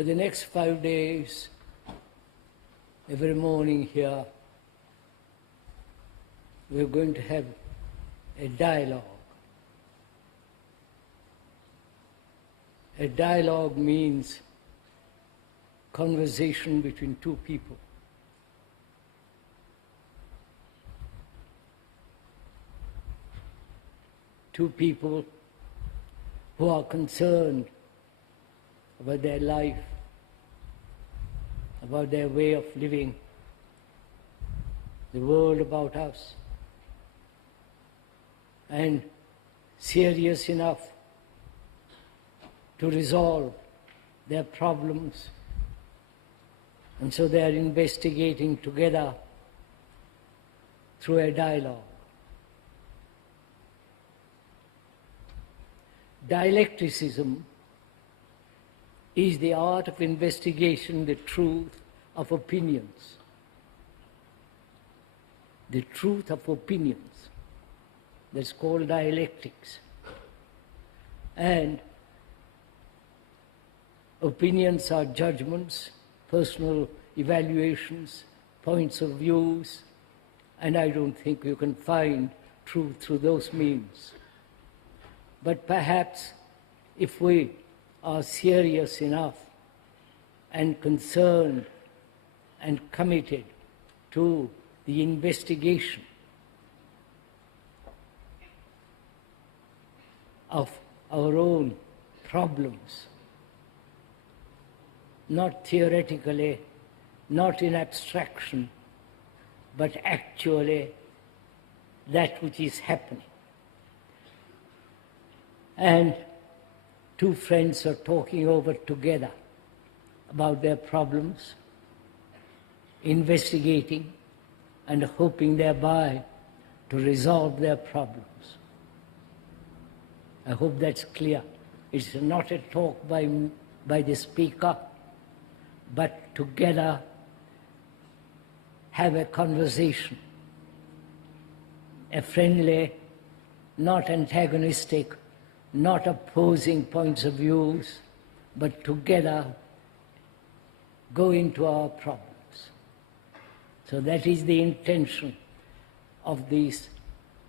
For the next 5 days, every morning here, we're going to have a dialogue. A dialogue means conversation between two people. Two people who are concerned about their life, about their way of living, the world about us, and serious enough to resolve their problems. And so they are investigating together through a dialogue. Dialecticism is the art of investigation the truth of opinions. The truth of opinions. That's called dialectics. And opinions are judgments, personal evaluations, points of views, and I don't think you can find truth through those means. But perhaps if we are serious enough and concerned and committed to the investigation of our own problems, not theoretically, not in abstraction, but actually that which is happening. And two friends are talking over together about their problems, investigating and hoping thereby to resolve their problems. I hope that's clear. It's not a talk by the speaker, but together have a conversation, a friendly, not antagonistic, not opposing points of views, but together go into our problems. So that is the intention of these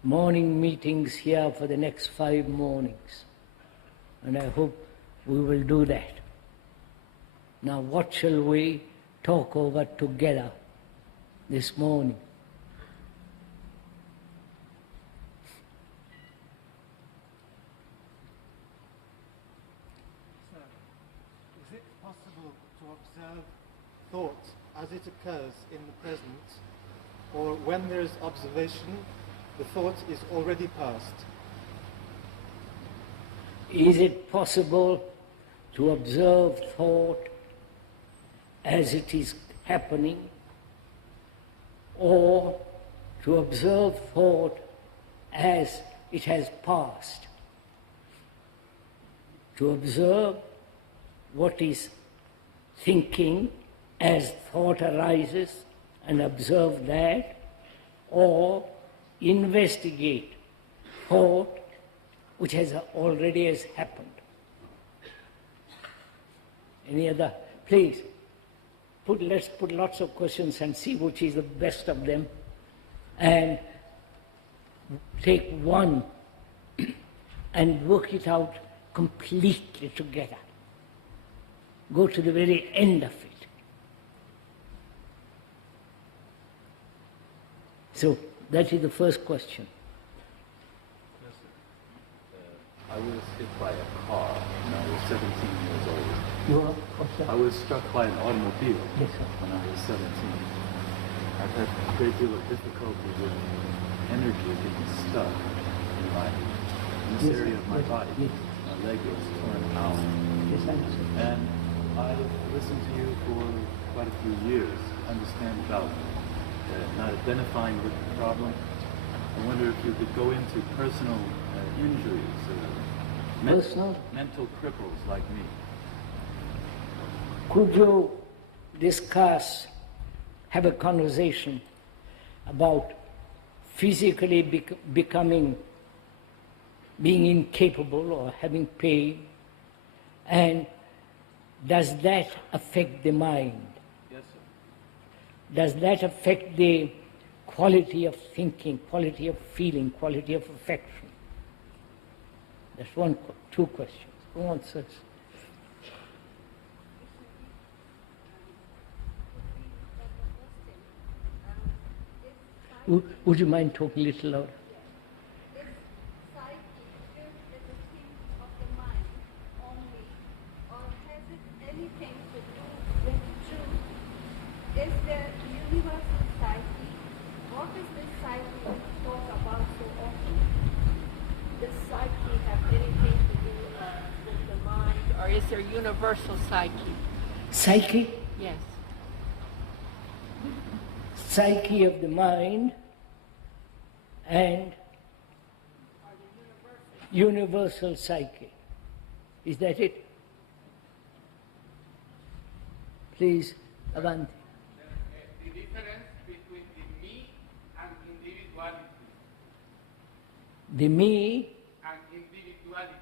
morning meetings here for the next 5 mornings. And I hope we will do that. Now what shall we talk over together this morning? Is it possible to observe thought as it occurs in the present, or when there is observation, the thought is already past? Is it possible to observe thought as it is happening, or to observe thought as it has passed? To observe what is thinking as thought arises and observe that, or investigate thought which has already has happened. Any other? Please, let's put lots of questions and see which is the best of them, and take one and work it out completely together. Go to the very end of it. So that is the first question. Yes, sir. I was hit by a car when I was 17 years old. You are? What's that? I was struck by an automobile Yes, sir. when I was 17. I've had a great deal of difficulty with energy being stuck in this area of my body. Yes. My leg was torn out. Yes, I understand. And I've listened to you for quite a few years, understand about not identifying with the problem. I wonder if you could go into personal injuries, mental cripples like me. Could you discuss, have a conversation about physically being incapable or having pain, and does that affect the mind? Yes, sir. Does that affect the quality of thinking, quality of feeling, quality of affection? That's two questions. Who answers? Would you mind talking a little louder? Is psyche just as a thing of the mind only, or has it anything to do with truth? Is there universal psyche? What is this psyche we talk about so often? Does psyche have anything to do with the mind, or is there universal psyche? Psyche? Yes. Psyche of the mind and universal psyche. Is that it? Please, Avanti. The difference between the me and individuality. The me, And individuality.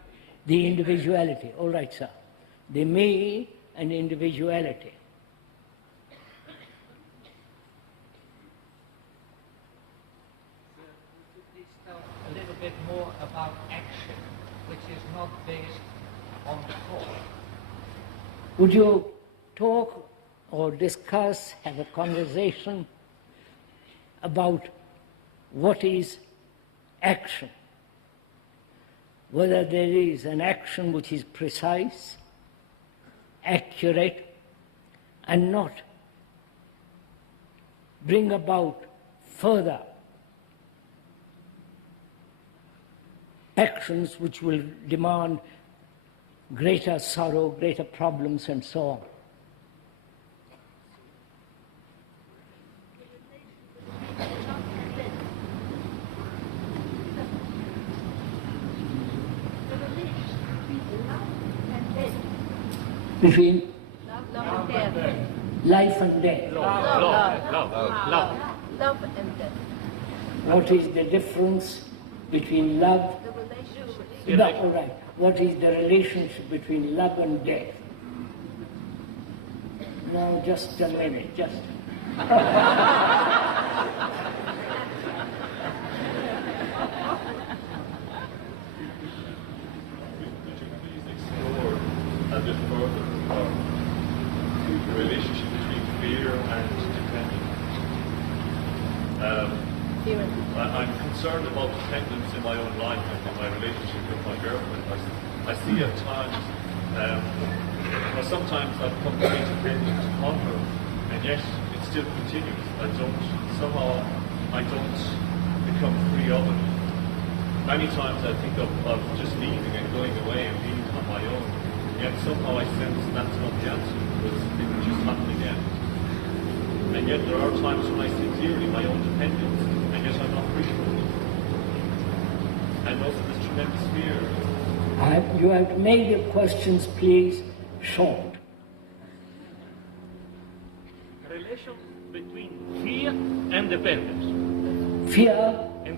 the individuality. All right, sir. The me and individuality. Please tell a little bit more about action, which is not based on the thought. Would you talk or discuss, have a conversation about what is action? Whether there is an action which is precise, accurate, and not bring about further actions which will demand greater sorrow, greater problems, and so on. Between Love and death. life and death. Love and death. What is the difference between love? The relationship. No, all right. What is the relationship between love and death? No, just a minute, just. Explore a bit further the relationship between fear and dependence. I'm concerned about dependence in my own life and in my relationship with my girlfriend. I see at times, sometimes I've become very dependent on her, and yet it still continues. I don't become free of it. Many times I think of just leaving and going away and being on my own, yet somehow I sense that's not the answer, because it will just happen again. And yet there are times when I see clearly my own dependence, and yet I'm not free from it. And also this tremendous fear. You have made your questions, please, short. Relation between fear and dependence. Fear and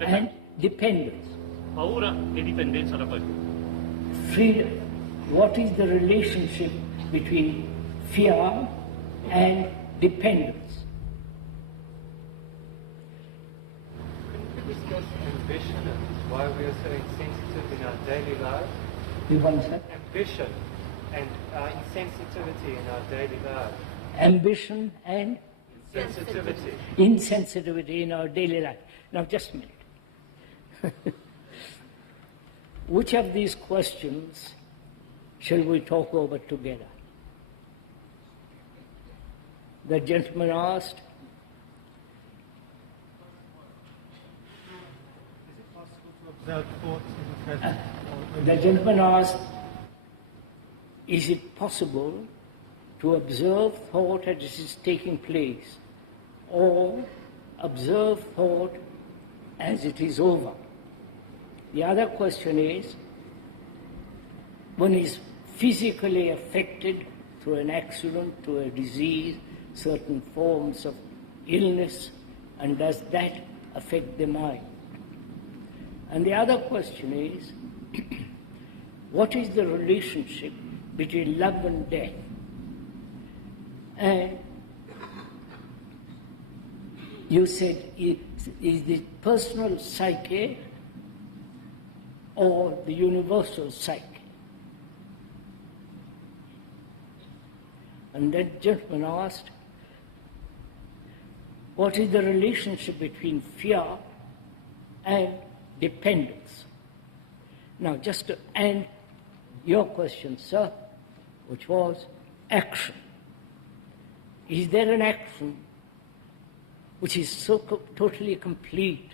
dependence. Paura e dipendenza da qualcuno. Freedom. What is the relationship between fear and dependence? Could you discuss ambition and why we are so insensitive in our daily lives? You want that? Ambition and insensitivity in our daily lives. Ambition and Sensitivity. insensitivity in our daily life. Now, just a minute. Which of these questions shall we talk over together? The gentleman asked, Is it possible to observe thoughts in the present? the gentleman asked, is it possible to observe thought as it is taking place, or observe thought as it is over? The other question is, one is physically affected through an accident, through a disease, certain forms of illness, and does that affect the mind? And the other question is, what is the relationship between love and death? And you said, is the personal psyche or the universal psyche? And that gentleman asked, what is the relationship between fear and dependence? Now, just to end your question, sir, which was action. Is there an action which is so totally complete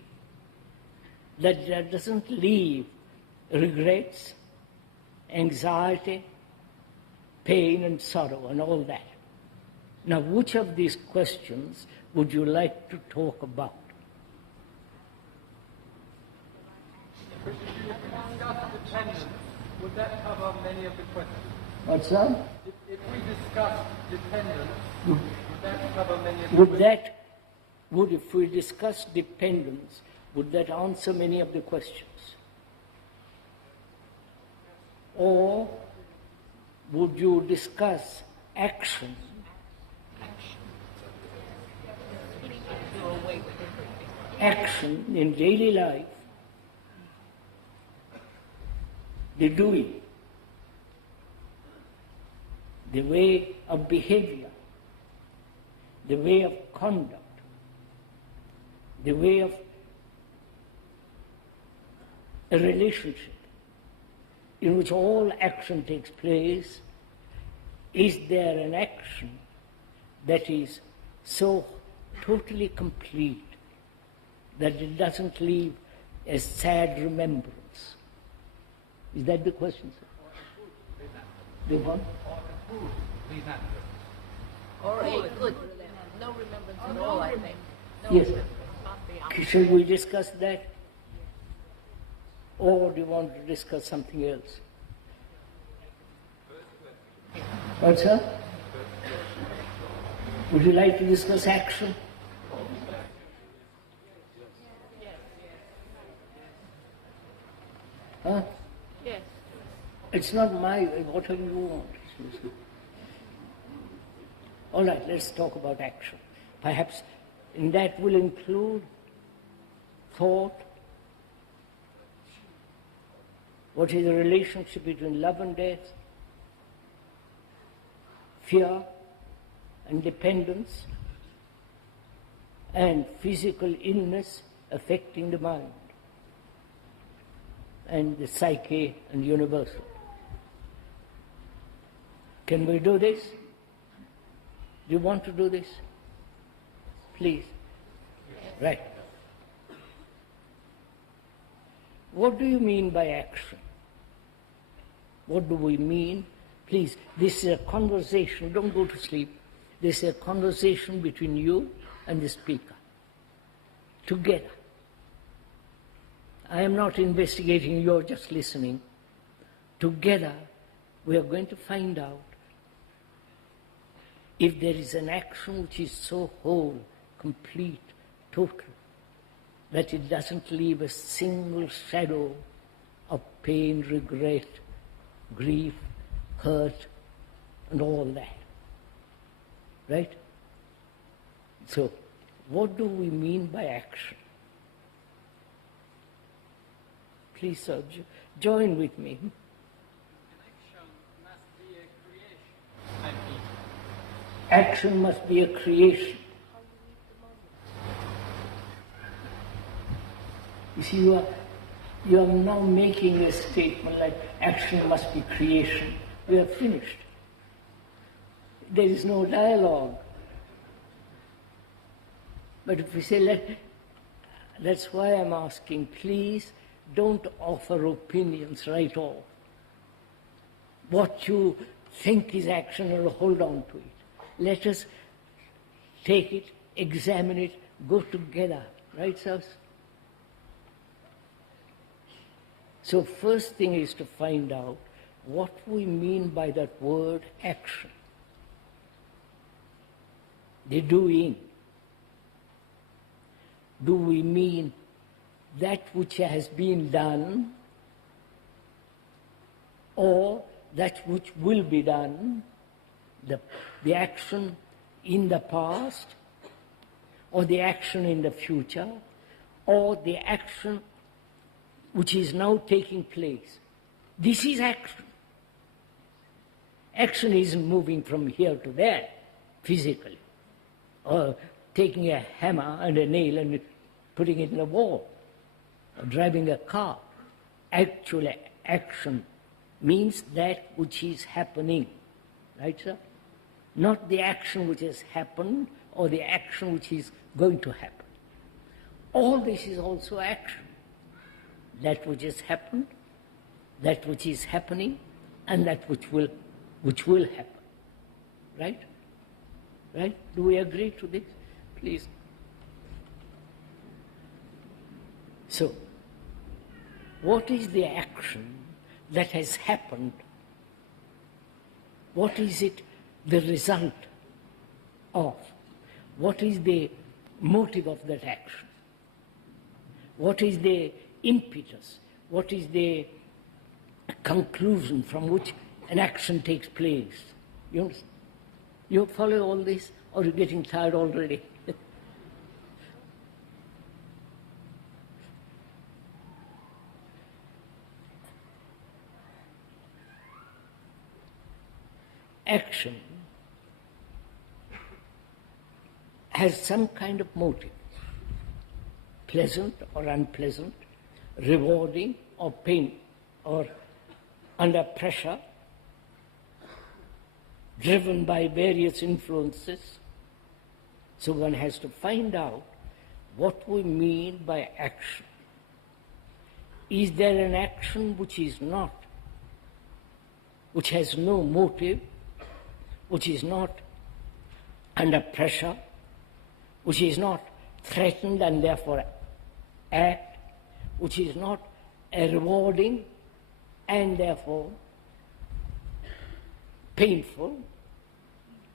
that doesn't leave regrets, anxiety, pain and sorrow and all that? Now, which of these questions would you like to talk about? If you discuss dependence, would that cover many of the questions? What's that? If we discuss dependence, would that cover many of the questions? If we discuss dependence, would that answer many of the questions? Or would you discuss action? Action in daily life, the doing, the way of behavior, the way of conduct, the way of a relationship in which all action takes place. Is there an action that is so totally complete that it doesn't leave a sad remembrance? Is that the question, sir? The one? Or a good remembrance. No remembrance at all, I think. No Yes. remembrance. Not the opposite. Shall we discuss that? Or do you want to discuss something else? What, sir? Would you like to discuss action? Huh? Yes. It's not my way. Whatever you want. All right, let's talk about action. Perhaps in that will include thought. What is the relationship between love and death? Fear and dependence, and physical illness affecting the mind, and the psyche and universal. Can we do this? Do you want to do this? Please. Right. What do you mean by action? What do we mean? Please, this is a conversation. Don't go to sleep. This is a conversation between you and the speaker. Together. I am not investigating, you're just listening. Together, we are going to find out if there is an action which is so whole, complete, total, that it doesn't leave a single shadow of pain, regret, grief, hurt, and all that. Right? So, what do we mean by action? Please, sir, join with me. Action must be a creation. You see, you are now making a statement like action must be creation. We are finished. There is no dialogue. But if we say, that's why I'm asking, please don't offer opinions right off. What you think is action, or hold on to it. Let us take it, examine it, go together. Right, sirs? So first thing is to find out what we mean by that word action. The doing. Do we mean that which has been done, or that which will be done, the action in the past, or the action in the future, or the action which is now taking place. This is action. Action isn't moving from here to there, physically, or taking a hammer and a nail and putting it in a wall, or driving a car. Actual action means that which is happening, right, sir? Not the action which has happened or the action which is going to happen. All this is also action. That which has happened, that which is happening, and that which will happen. Right? Right? Do we agree to this? Please. So, what is the action that has happened? What is it the result of? What is the motive of that action? What is the impetus? What is the conclusion from which an action takes place? You understand? You follow all this, or are you getting tired already? Action has some kind of motive, pleasant or unpleasant, rewarding or pain, or under pressure, driven by various influences. So one has to find out what we mean by action. Is there an action which is not, which has no motive, which is not under pressure, which is not threatened and therefore act, which is not a rewarding and therefore painful?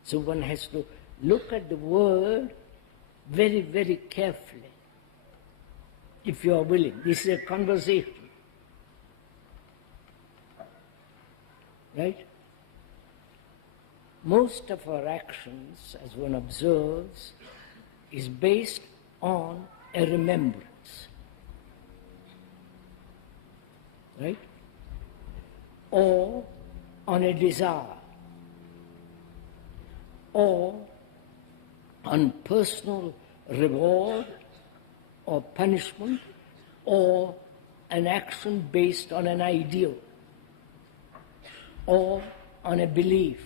So one has to look at the word very, very carefully, if you are willing. This is a conversation. Right? Most of our actions, as one observes, is based on a remembrance. Right? Or on a desire. Or on personal reward or punishment, or an action based on an ideal, or on a belief,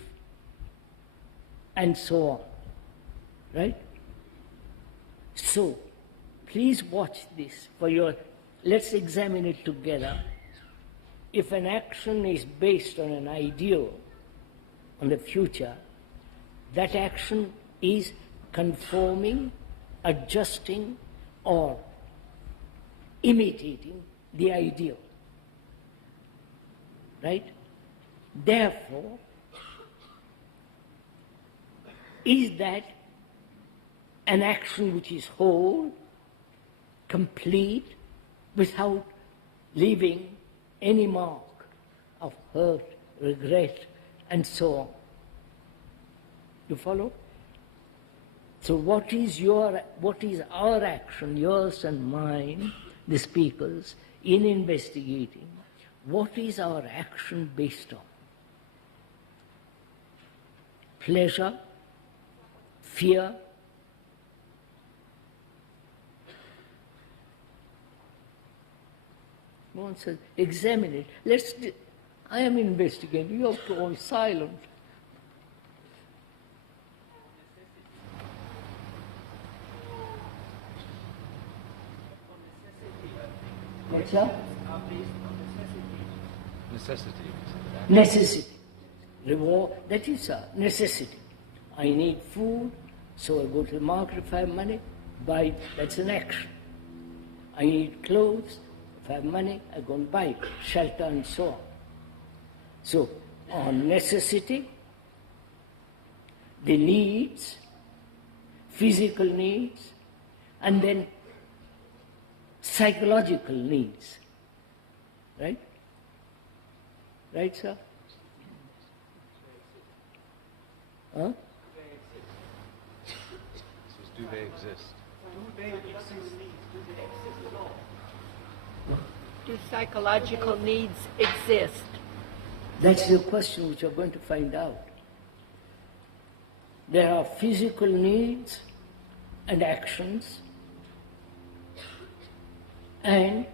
and so on. Right? So, please watch this for your, let's examine it together. If an action is based on an ideal, on the future, that action is conforming, adjusting, or imitating the ideal. Right? Therefore, is that an action which is whole, complete, without leaving any mark of hurt, regret, and so on? You follow? So what is our action, yours and mine, the speakers, in investigating? What is our action based on? Pleasure, fear, one says, examine it. I am investigating, you have to all silent. What's that? Necessity. Reward, that is a necessity. I need food, so I go to the market if I have money, buy it, that's an action. I need clothes, if I have money, I go and buy it, shelter and so on. So, on necessity, the needs, physical needs, and then psychological needs. Right? Right, sir? Huh? do they exist? Do psychological needs exist? That's the question which you're going to find out. There are physical needs and actions, and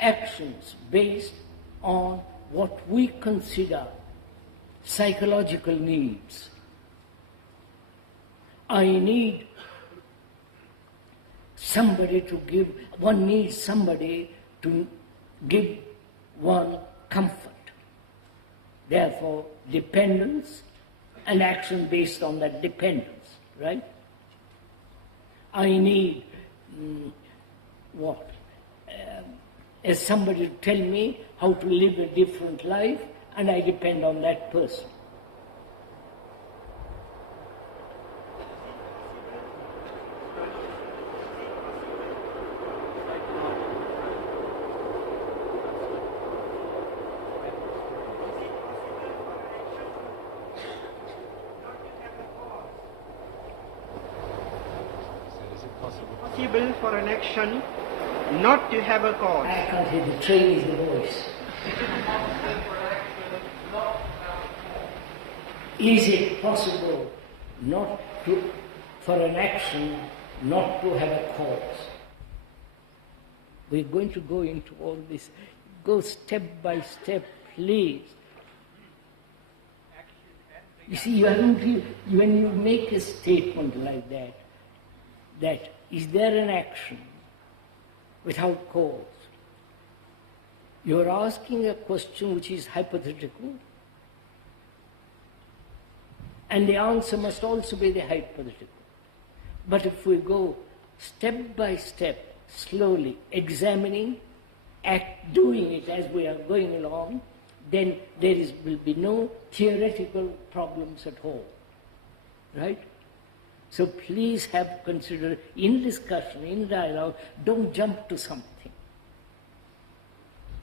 actions based on what we consider psychological needs. I need somebody to give, one needs somebody to give one comfort. Therefore, dependence and action based on that dependence, right? I need as somebody to tell me how to live a different life, and I depend on that person. Possible for an action not to have a cause. I can't hear the train is the voice. Is it possible for an action not to have a cause? We're going to go into all this. Go step by step, please. You see, when you make a statement like that is there an action without cause? You're asking a question which is hypothetical, and the answer must also be the hypothetical. But if we go step by step, slowly examining, doing it as we are going along, then there will be no theoretical problems at all, right? So please have considered in discussion, in dialogue, don't jump to something.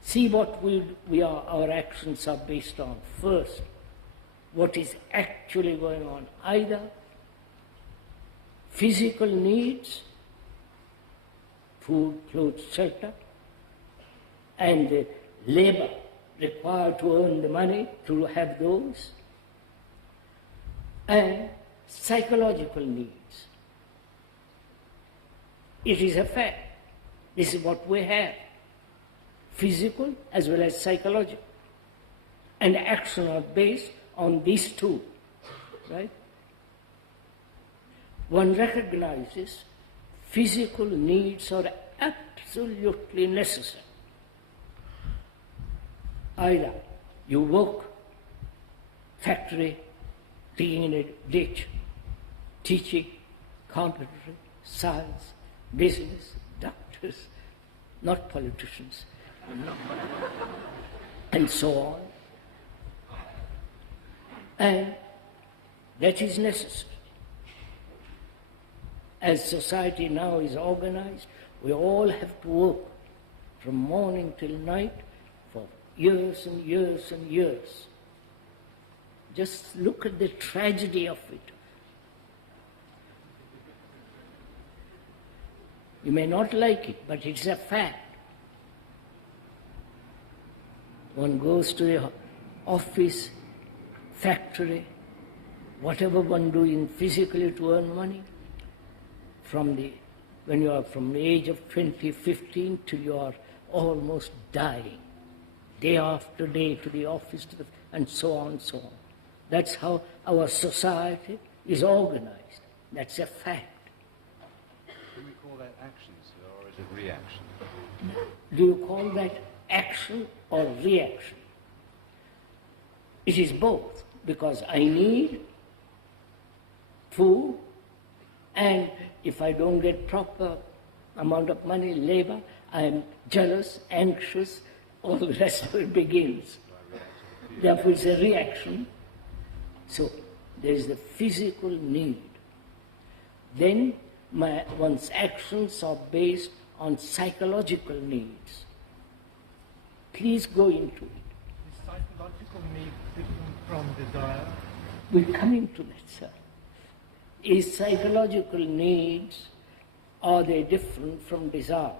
See what our actions are based on first, what is actually going on, either physical needs, food, clothes, shelter, and the labor required to earn the money to have those, and psychological needs. It is a fact. This is what we have. Physical as well as psychological. And action are based on these two, right? One recognizes physical needs are absolutely necessary. Either you work, factory, digging in a ditch, teaching, carpentry, science, business, doctors, not politicians, and so on. And that is necessary. As society now is organized, we all have to work from morning till night for years and years and years. Just look at the tragedy of it. You may not like it, but it's a fact. One goes to the office, factory, whatever one doing physically to earn money, when you are from the age of 20, 15 till you are almost dying, day after day to the office, and so on and so on. That's how our society is organized. That's a fact. Do we call that action, sir, or is it reaction? Do you call that action or reaction? It is both, because I need food, and if I don't get proper amount of money, labor, I am jealous, anxious, all the rest of it begins. Therefore it's a reaction. So there is the physical need. Then one's actions are based on psychological needs. Please go into it. Is psychological need different from desire? We're coming to that, sir. Is psychological needs, are they different from desire?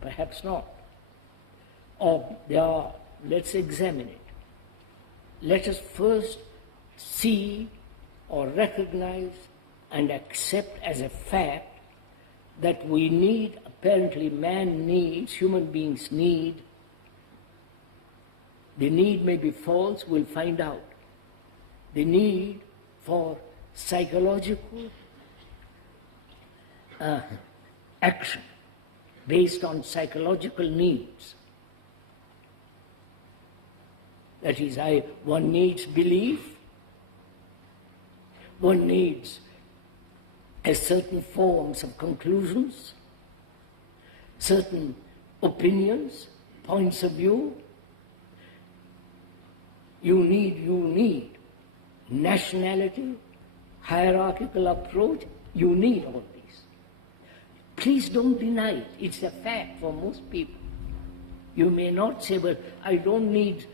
Perhaps not. Or they are, let's examine it. Let us first see or recognize and accept as a fact that we need, apparently man needs, human beings need. The need may be false, we'll find out. The need for psychological action based on psychological needs. That is, one needs belief, one needs a certain forms of conclusions, certain opinions, points of view. You need nationality, hierarchical approach, you need all these. Please don't deny it. It's a fact for most people. You may not say, but I don't need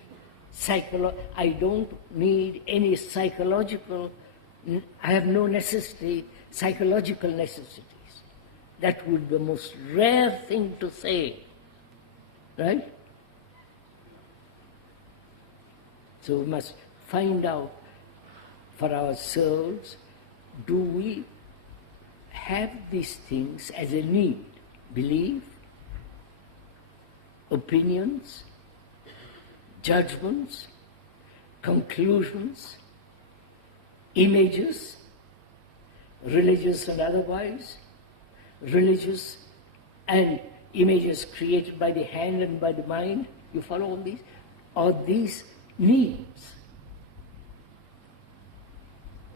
any psychological, I have no necessity, psychological necessities. That would be the most rare thing to say, right? So we must find out for ourselves, do we have these things as a need? Belief, opinions, judgments, conclusions, images, religious and otherwise, religious and images created by the hand and by the mind. You follow all these? Are these needs?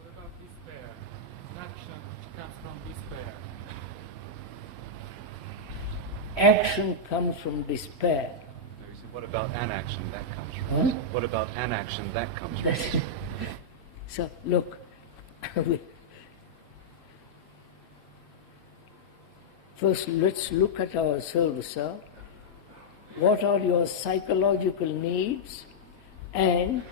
What about despair? Action comes from despair. Action comes from despair. What about anaction? That comes from. Huh? What about anaction? That comes from. So, look, first let's look at ourselves, sir. What are your psychological needs, and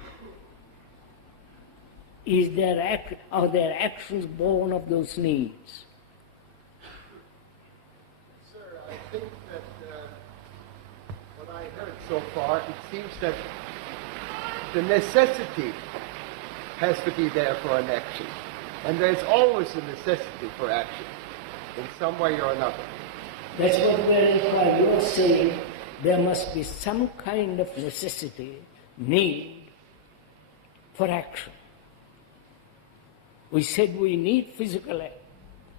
are there actions born of those needs? Sir, I think that what I heard so far, it seems that the necessity has to be there for an action. And there's always a necessity for action, in some way or another. That's what we're implying. You're saying there must be some kind of necessity, need for action. We said we need physical,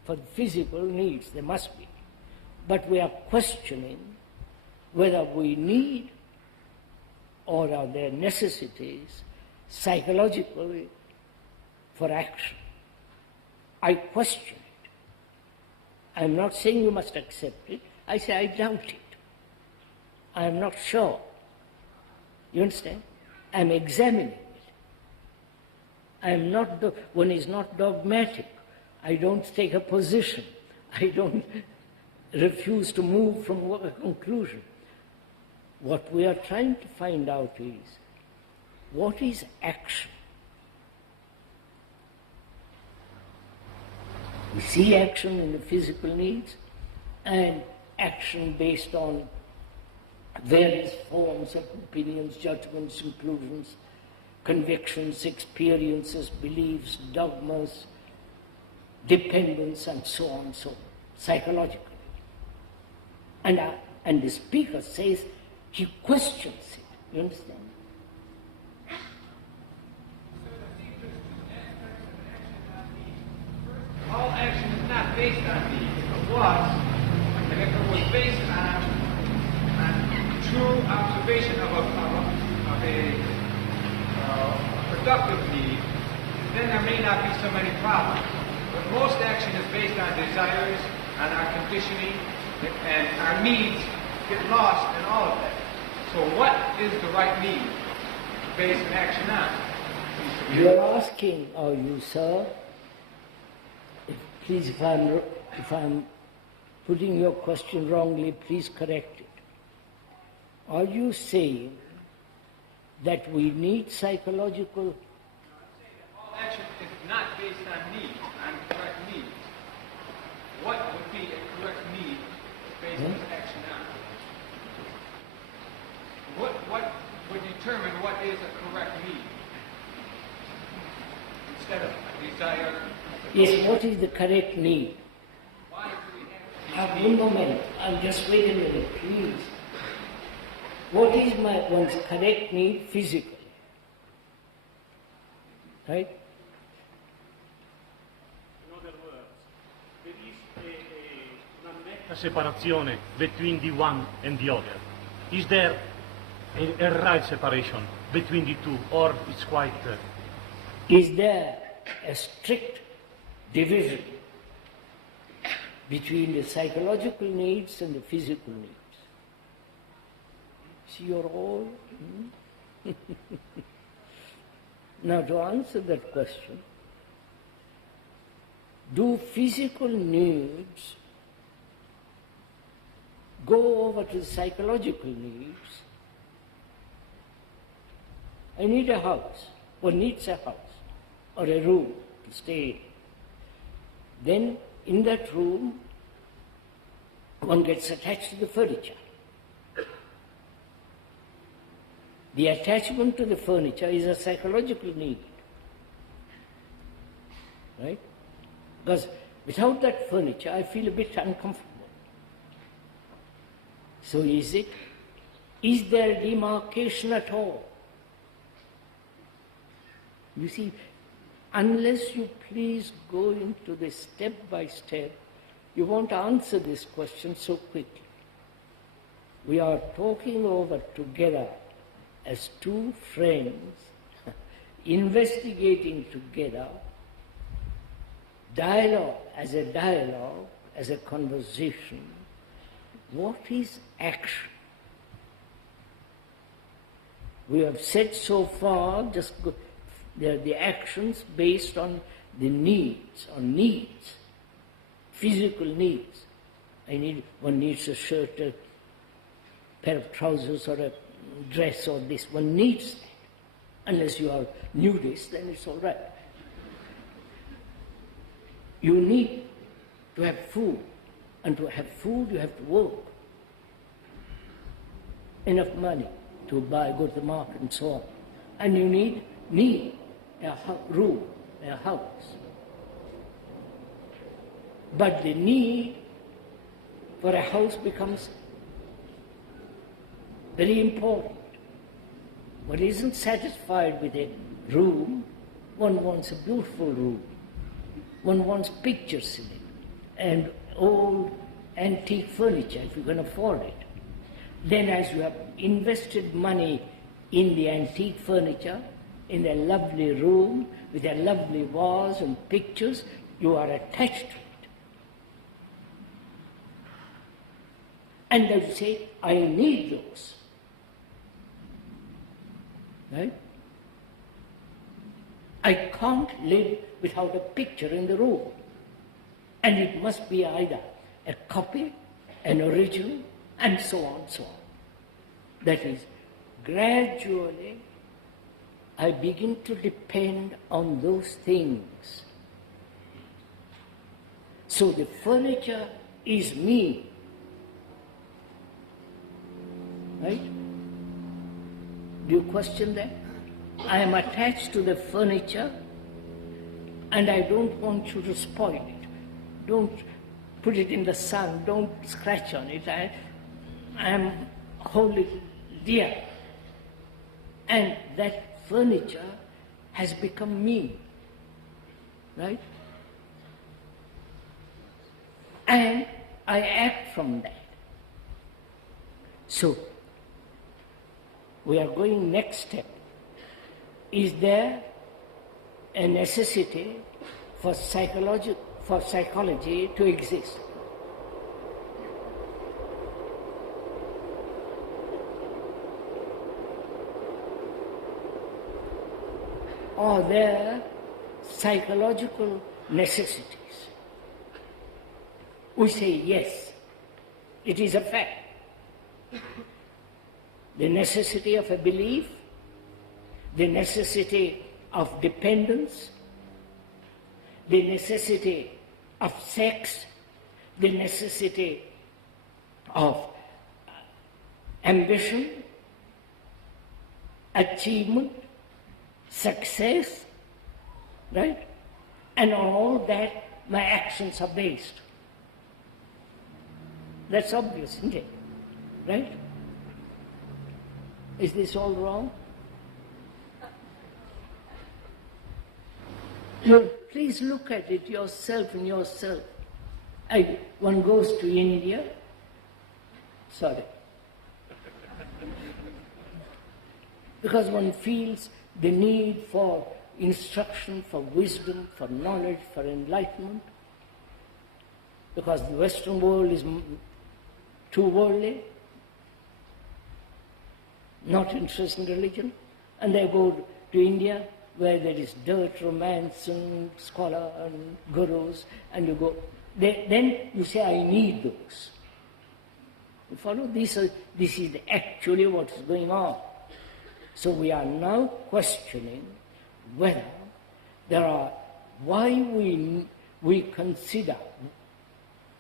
for physical needs, there must be. But we are questioning whether we need or are there necessities psychologically for action. I question it. I'm not saying you must accept it. I say I doubt it. I'm not sure. You understand? I'm examining it. One is not dogmatic. I don't take a position. I don't refuse to move from a conclusion. What we are trying to find out is, what is action? We see action in the physical needs and action based on various forms of opinions, judgments, conclusions, convictions, experiences, beliefs, dogmas, dependence, and so on, psychologically. And the speaker says he questions it. You understand? All action is not based on needs. If it was, and if it was based on true observation of a productive need, then there may not be so many problems. But most action is based on desires, on our conditioning, and our needs get lost in all of that. So what is the right need to base an action on? You're asking, are you, sir? Please, if I'm putting your question wrongly, please correct it. Are you saying that we need psychological? All action is not based on needs, on Yes, what is the correct need? One moment, I'm just wait a minute, please. What is one's correct need physically? Right? In other words, there is una netta separazione between the one and the other. Is there a right separation between the two, or it's quite... Is there a strict division between the psychological needs and the physical needs? See, you're all... Now, to answer that question, do physical needs go over to psychological needs? I need a house. One needs a house or a room to stay in. Then, in that room, one gets attached to the furniture. The attachment to the furniture is a psychological need. Right? Because without that furniture, I feel a bit uncomfortable. So is there demarcation at all? You see, unless you please go into this step by step, you won't answer this question so quickly. We are talking over together as two friends, investigating together, dialogue, as a conversation. What is action? We have said so far, the actions based on the needs, physical needs. One needs a shirt, a pair of trousers, or a dress, or this. One needs that. Unless you are nudist, then it's all right. You need to have food, and to have food you have to work. Enough money to buy, go to the market and so on. And you need a room, a house. But the need for a house becomes very important. One isn't satisfied with a room, one wants a beautiful room. One wants pictures in it, and old antique furniture, if you can afford it. Then as you have invested money in the antique furniture, in a lovely room, with a lovely vase and pictures, you are attached to it. And they say, I need those. Right? I can't live without a picture in the room. And it must be either a copy, an original, and so on, so on. That is, gradually, I begin to depend on those things. So the furniture is me. Right? Do you question that? I am attached to the furniture, and I don't want you to spoil it. Don't put it in the sun. Don't scratch on it. I am wholly dear. And that furniture has become me. Right? And I act from that. So, we are going next step. Is there a necessity for psychology to exist? Are there psychological necessities? We say yes, it is a fact. The necessity of a belief, the necessity of dependence, the necessity of sex, the necessity of ambition, achievement, success, right? And on all that, my actions are based. That's obvious, isn't it? Right? Is this all wrong? Please look at it yourself in yourself. One goes to India. Sorry. Because one feels the need for instruction, for wisdom, for knowledge, for enlightenment. Because the Western world is too worldly, not interested in religion. And they go to India, where there is dirt, romance, and scholar, and gurus, and you go. Then you say, I need those. You follow? This is actually what is going on. So we are now questioning whether there are, why we consider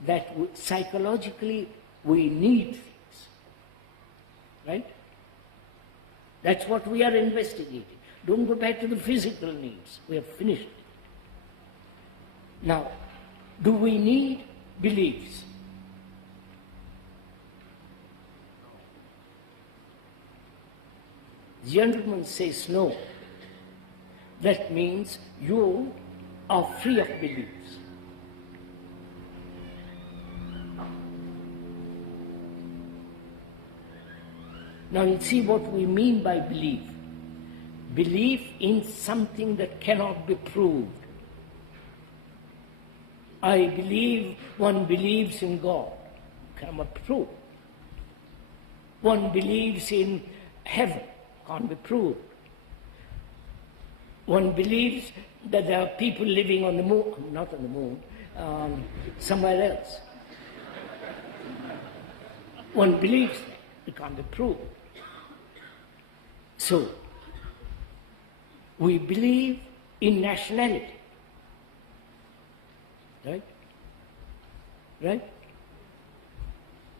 that psychologically we need things. Right? That's what we are investigating. Don't go back to the physical needs. We have finished it. Now, do we need beliefs? The gentleman says no. That means you are free of beliefs. Now you see what we mean by belief. Belief in something that cannot be proved. I believe, one believes in God. Cannot be proved. One believes in heaven. Can't be proved. One believes that there are people living on the moon, not on the moon, somewhere else. One believes that. It can't be proved. So, we believe in nationality. Right? Right?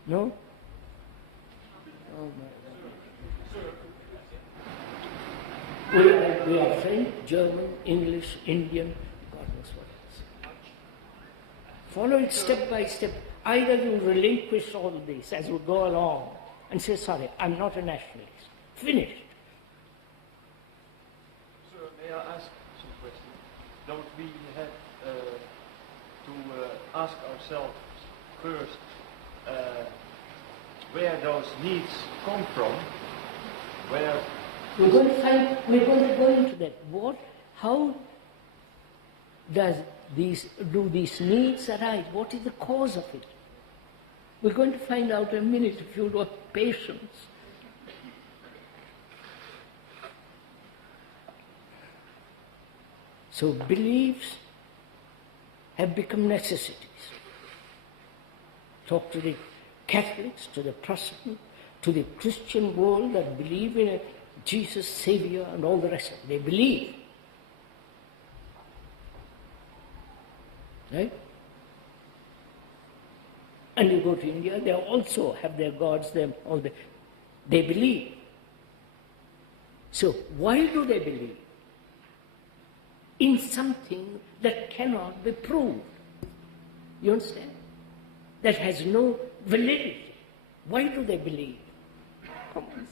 No? Oh my God. We are French, German, English, Indian, God knows what else. Follow it step by step. Either you relinquish all this as we go along and say, sorry, I'm not a nationalist. Finished. Sir, may I ask some questions? Don't we have to ask ourselves first where those needs come from? Where we're going to go into that. How do these needs arise? What is the cause of it? We're going to find out in a minute if you have patience. So beliefs have become necessities. Talk to the Catholics, to the Protestants, to the Christian world that believe in a Jesus, Savior, and all the rest of it. They believe. Right? And you go to India, they also have their gods, they believe. So why do they believe? In something that cannot be proved. You understand? That has no validity. Why do they believe? Come on,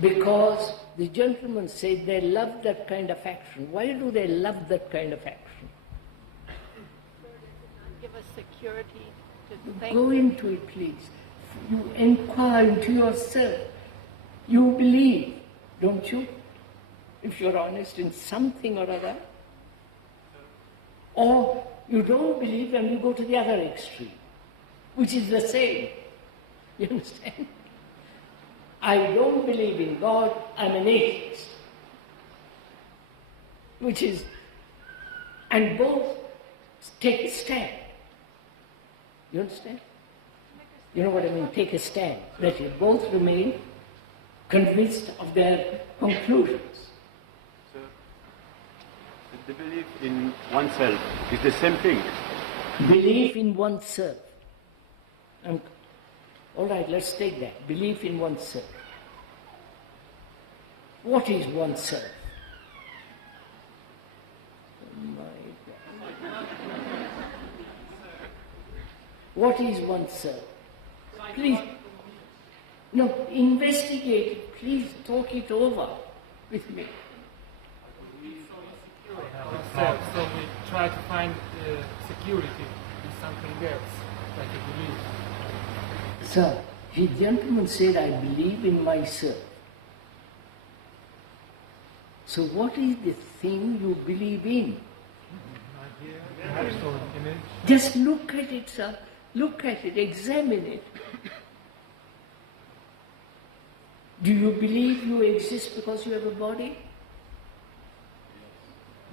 because the gentleman said they love that kind of action. Why do they love that kind of action? Give us security to think. Go into it, please. You inquire into yourself. You believe, don't you? If you're honest in something or other. Or you don't believe and you go to the other extreme, which is the same. You understand? I don't believe in God, I'm an atheist. Which is, and both take a stand. You understand? You know what I mean? Take a stand. That you both remain convinced of their conclusions. So, the belief in oneself is the same thing. Belief in oneself. And All right, let's take that. Belief in oneself. What is oneself? Oh my God. What is oneself? Please, no, investigate it. Please talk it over with me. So we try to find security in something else, like a belief. Sir, the gentleman said, I believe in myself. So what is the thing you believe in? Just look at it, sir. Look at it, examine it. Do you believe you exist because you have a body?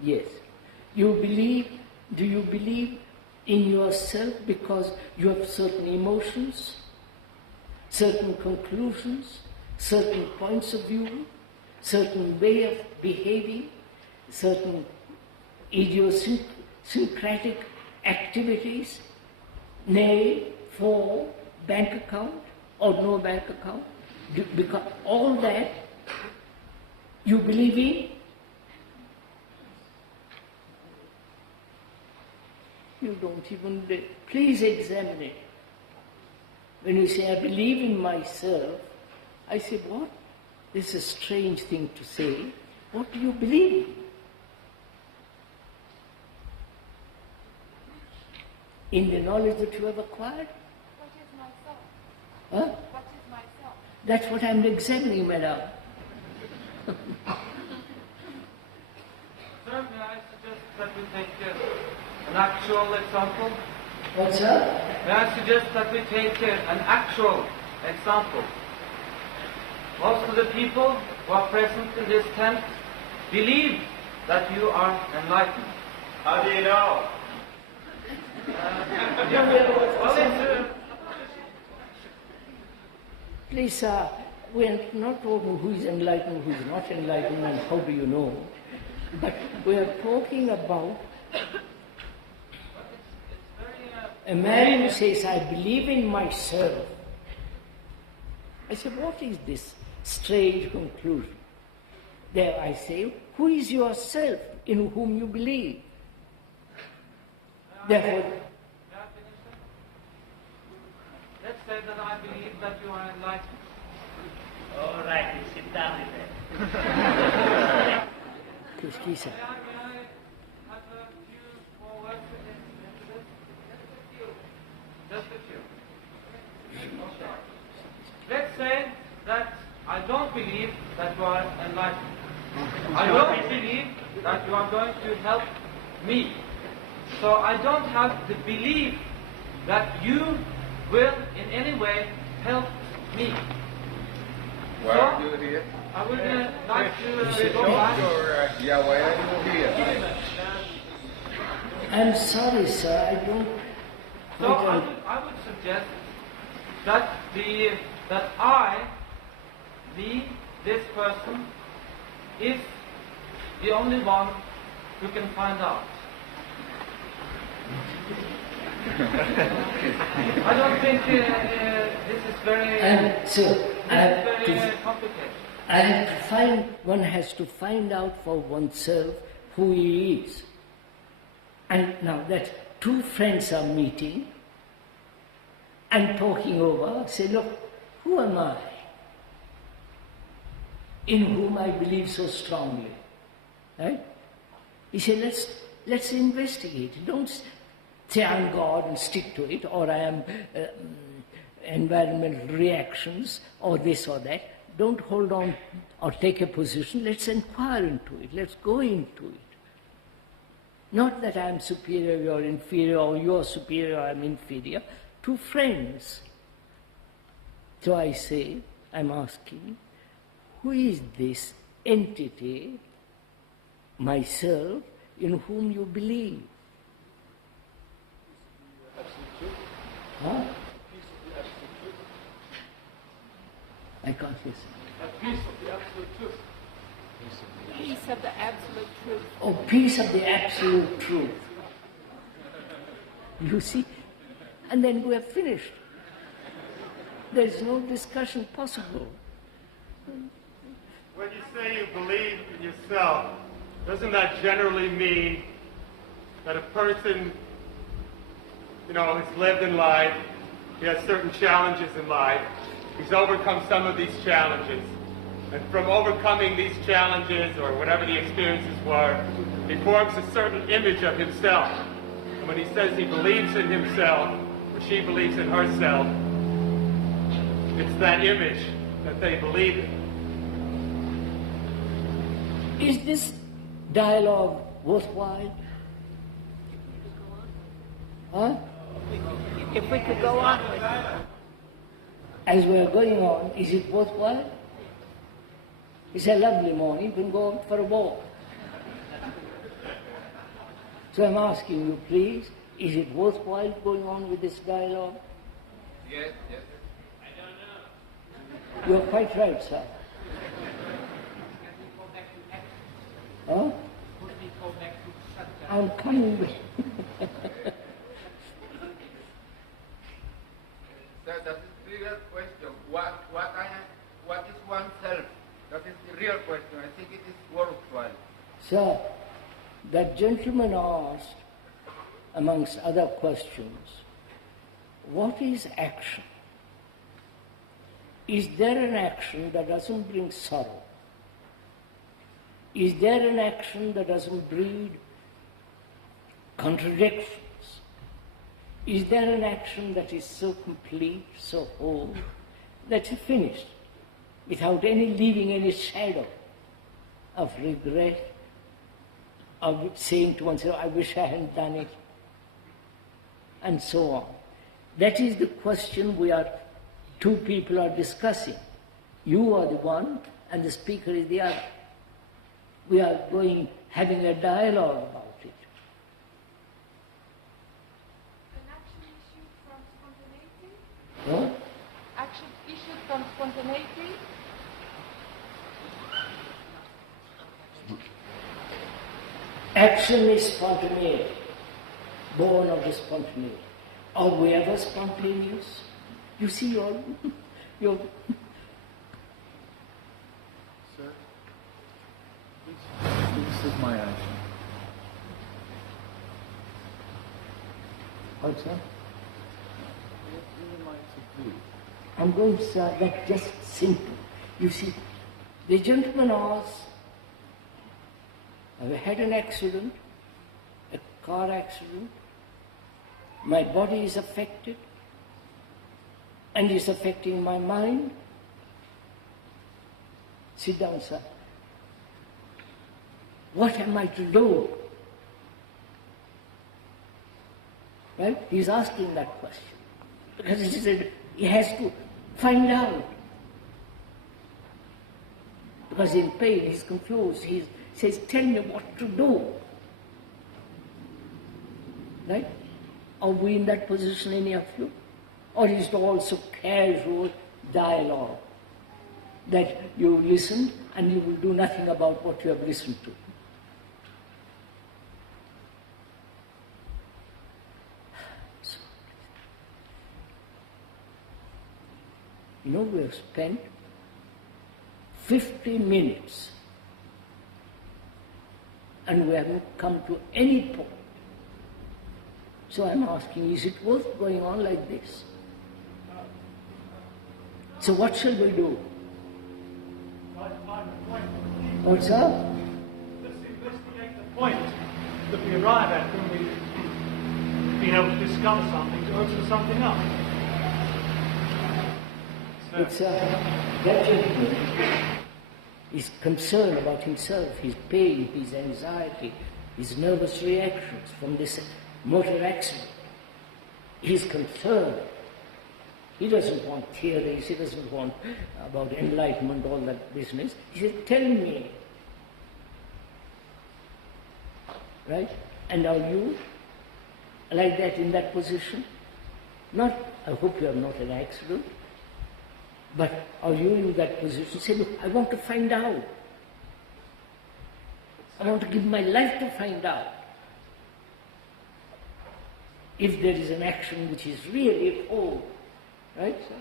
Yes. Do you believe in yourself because you have certain emotions, certain conclusions, certain points of view, certain way of behaving, certain idiosyncratic activities, nay, for bank account or no bank account? Because all that you believe in, you don't even, please examine it. When you say, I believe in myself, I say, what? This is a strange thing to say. What do you believe in? In the knowledge that you have acquired? What is myself? Huh? What is myself? That's what I'm examining, madam. Sir, may I suggest that we take an actual example? What's that? May I suggest that we take an actual example? Most of the people who are present in this tent believe that you are enlightened. How do you know? Please, sir, we're not talking who is enlightened, who is not enlightened, and how do you know. But we are talking about a man who says, I believe in myself. I said, what is this strange conclusion? There I say, who is yourself in whom you believe? Therefore, let's say that I believe that you are enlightened. All right, you sit down with that. please, sir. May I have a few more words into this? Just a few. Okay. Let's say that I don't believe that you are enlightened. I don't believe that you are going to help me. So I don't have the belief that you will in any way help me. Why are you here? I would like to go back. Yeah, why are you here? I'm sorry, sir, I don't... So I would suggest that this person, is the only one who can find out. I don't think this is very, complicated. One has to find out for oneself who he is. And now that two friends are meeting and talking over, say, look, who am I? In whom I believe so strongly. Right? He said, let's investigate it. Don't say I'm God and stick to it, or I am environmental reactions, or this or that. Don't hold on or take a position. Let's inquire into it. Let's go into it. Not that I am superior, you're inferior, or you're superior, I'm inferior. Two friends. So I say, I'm asking, who is this entity, myself, in whom you believe? Huh? I can't listen. A piece of the absolute truth. Piece of the absolute truth. Oh, piece of the absolute truth. You see? And then we are finished. there is no discussion possible. When you say you believe in yourself, doesn't that generally mean that a person, has lived in life, he has certain challenges in life, he's overcome some of these challenges, and from overcoming these challenges, or whatever the experiences were, he forms a certain image of himself. And when he says he believes in himself, or she believes in herself, it's that image that they believe in. Is this dialogue worthwhile? Huh? If we could go on with it. As we are going on, is it worthwhile? It's a lovely morning, you can go out for a walk. So I'm asking you, please, is it worthwhile going on with this dialogue? Yes. You're quite right, sir. Huh? I'm coming with Sir, that is the real question. What is oneself? That is the real question. I think it is worthwhile. Sir, that gentleman asked, amongst other questions, what is action? Is there an action that doesn't bring sorrow? Is there an action that doesn't breed contradictions? Is there an action that is so complete, so whole, that is finished, without leaving any shadow of regret, of saying to oneself, I wish I hadn't done it, and so on? That is the question two people are discussing. You are the one, and the speaker is the other. We are having a dialogue about it. An action issued from spontaneity? What? Action issued from spontaneity? Action is spontaneity, born of the spontaneity. Are we ever spontaneous? You see, you're Sir, this is my action. What's that? What am I to do? I'm going to say that just simple. You see, the gentleman asked, I've had an accident, a car accident, my body is affected, and it's affecting my mind. Sit down, sir. What am I to do? Right? He's asking that question. Because he has to find out. Because in pain, he's confused. He says, tell me what to do. Right? Are we in that position, any of you? Or is it also casual dialogue that you listen and you will do nothing about what you have listened to? We have spent 50 minutes and we haven't come to any point. So I'm asking, is it worth going on like this? So what shall we do? What's up? Let's investigate the point that we arrive at when we've been able to discover something to open something up. It's that gentleman is concerned about himself, his pain, his anxiety, his nervous reactions from this motor accident. He's concerned. He doesn't want theories, he doesn't want about enlightenment, all that business. He said, tell me. Right? And are you like that in that position? Not, I hope you are not an accident, but are you in that position? Say, look, I want to find out. I want to give my life to find out if there is an action which is really whole. Right, sir?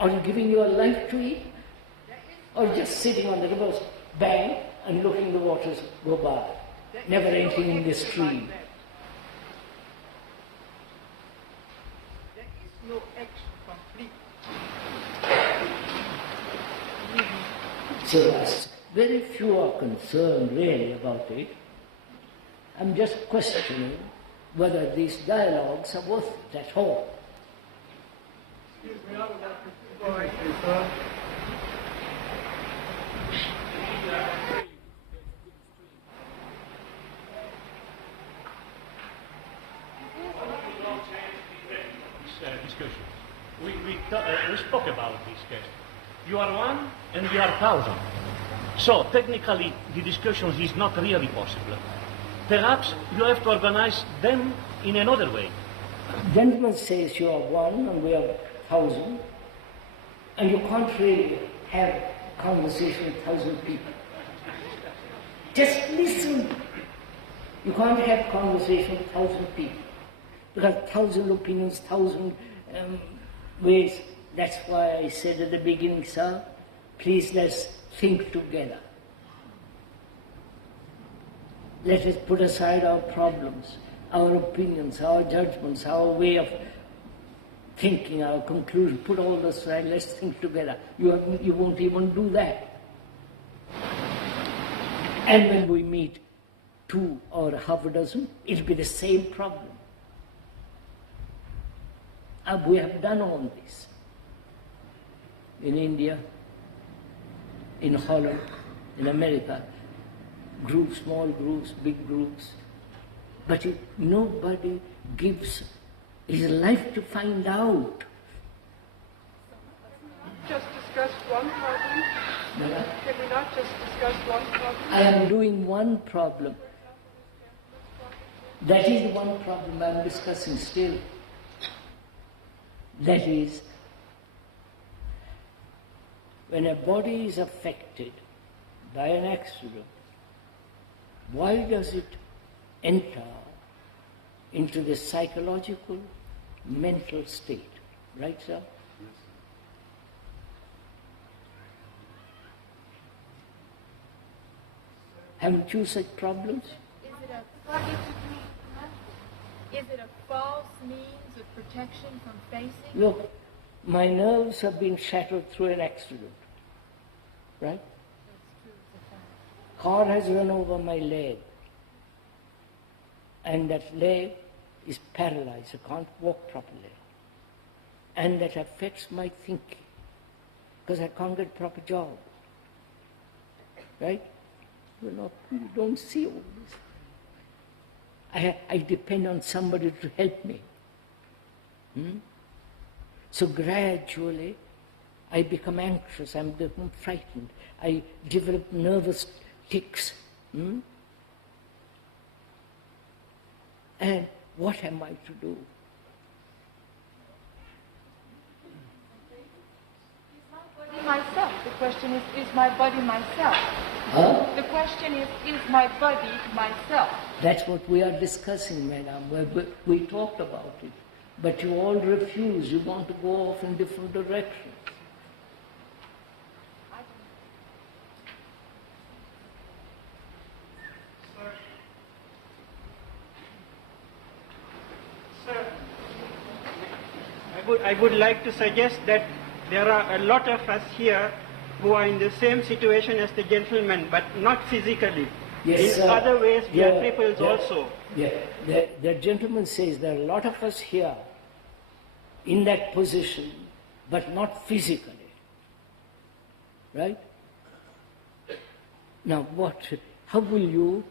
Are you giving your life to it? Or just sitting on the river's bank and looking the waters go by, never entering in the stream? There is no action complete. So as very few are concerned really about it. I'm just questioning whether these dialogues are worth it at all. Excuse me, I would like to go right here, sir. Discussion. We spoke about this case. You are one and we are thousand. So technically the discussion is not really possible. Perhaps you have to organize them in another way. Gentleman says you are one and we are thousand, and you can't really have a conversation with 1,000 people. Just listen. You can't have conversation with 1,000 people. Because 1,000 opinions, 1,000 ways. That's why I said at the beginning, sir, please let's think together. Let us put aside our problems, our opinions, our judgments, our way of thinking, our conclusion. Put all this aside, let's think together. You won't even do that. And when we meet 2 or half a dozen, it'll be the same problem. We have done all this in India, in Holland, in America, groups, small groups, big groups. But nobody gives his life to find out. Just discuss one problem. Can we not just discuss one problem? I am doing one problem. That is the one problem I am discussing still. That is, when a body is affected by an accident, why does it enter into the psychological, mental state? Right, sir? Haven't you such problems? Is it a false means of protection from facing? Look, my nerves have been shattered through an accident, right? Car has run over my leg, and that leg is paralyzed. I can't walk properly. And that affects my thinking, because I can't get a proper job, right? You don't see all this. I depend on somebody to help me. So gradually, I become anxious, I become frightened, I develop nervous tics. And what am I to do? Myself. The question is my body myself? Huh? The question is my body myself? That's what we are discussing, madam. We talked about it. But you all refuse. You want to go off in different directions. Sir, I would like to suggest that there are a lot of us here who are in the same situation as the gentleman, but not physically. Yes, in other ways, we are cripples also. The gentleman says there are a lot of us here in that position, but not physically. Right? Now what? How will you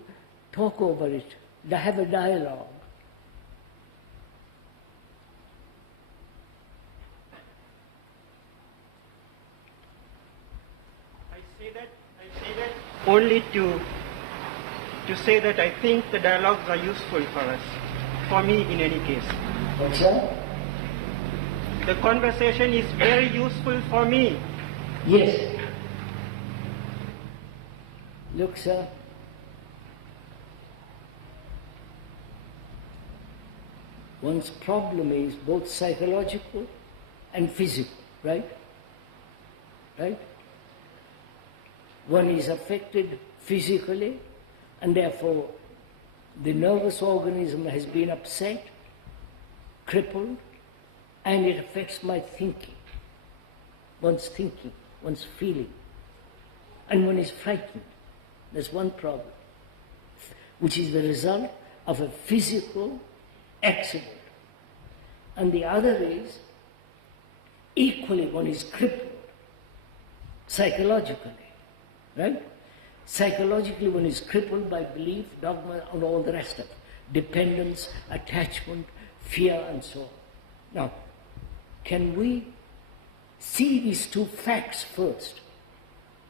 talk over it? Have a dialogue. I say that only to say that I think the dialogues are useful for us, for me in any case. What's that? The conversation is very useful for me. Yes. Look, sir, one's problem is both psychological and physical, right? right? One is affected physically, and therefore the nervous organism has been upset, crippled, and it affects my thinking, one's feeling, and one is frightened. There's one problem, which is the result of a physical accident. And the other is, equally one is crippled, psychologically, right? Psychologically one is crippled by belief, dogma, and all the rest of it. Dependence, attachment, fear, and so on. Now, can we see these two facts first,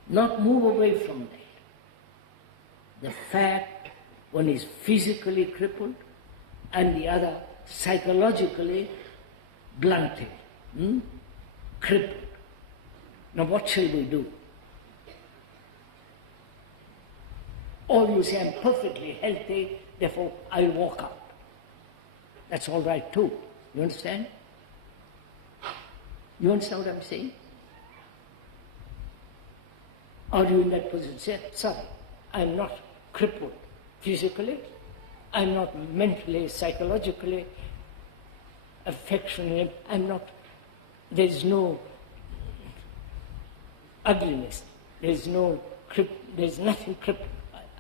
not move away from that? The fact one is physically crippled and the other psychologically blunted, crippled. Now what shall we do? Or you say, I'm perfectly healthy, therefore I'll walk out. That's all right too. You understand? You understand what I'm saying? Are you in that position? Say, sorry, I'm not crippled physically, I'm not mentally, psychologically, affectionately, there's no ugliness, there's nothing crippled,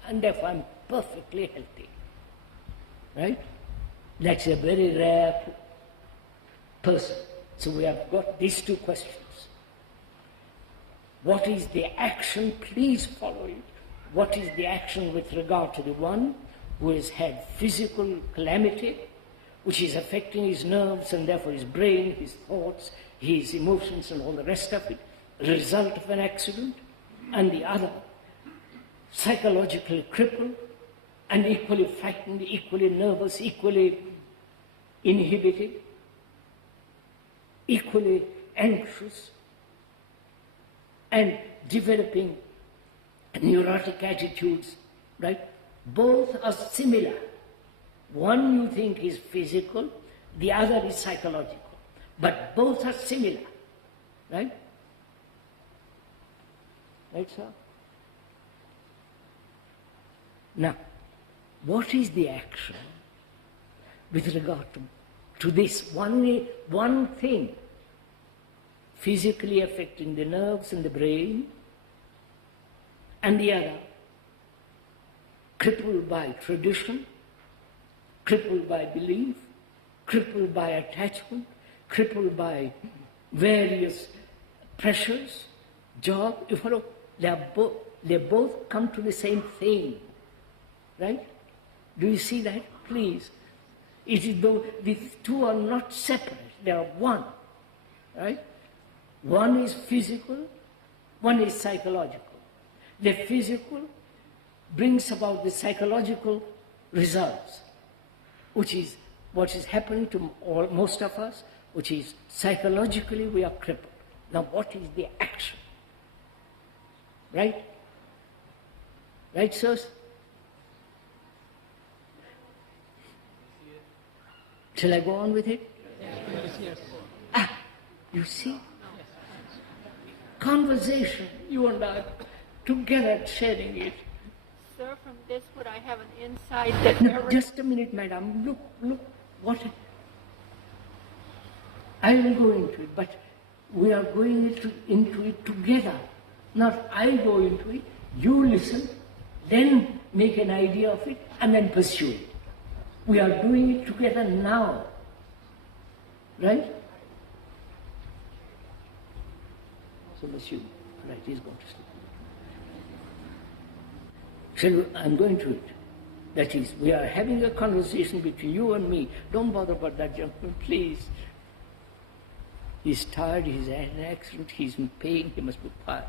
and therefore I'm perfectly healthy. Right? That's a very rare person. So we have got these two questions. What is the action? Please follow it. What is the action with regard to the one who has had physical calamity, which is affecting his nerves and therefore his brain, his thoughts, his emotions and all the rest of it, a result of an accident, and the other, psychologically crippled and equally frightened, equally nervous, equally inhibited, equally anxious, and developing neurotic attitudes, right? Both are similar. One you think is physical, the other is psychological. But both are similar, right? Right, sir? Now, what is the action with regard to this one thing, physically affecting the nerves and the brain, and the other, crippled by tradition, crippled by belief, crippled by attachment, crippled by various pressures, job, you follow, they both come to the same thing, right? Do you see that? Please. It is though these two are not separate, they are one, right? One is physical, one is psychological. The physical brings about the psychological results, which is what is happening to most of us, which is psychologically we are crippled. Now what is the action? Right? Right, sirs? Shall I go on with it? Yes. Ah, you see? Conversation, you and I, together sharing it. Sir, from this would I have an insight that... No, just a minute, madam. Look, what... I will go into it, but we are going into it together. Not I go into it, you listen, then make an idea of it, and then pursue it. We are doing it together now. Right? So pursue. Right, he's going to sleep. I'm going to it. That is, we are having a conversation between you and me. Don't bother about that gentleman, please. He's tired, he's had an accident, he's in pain, he must be tired.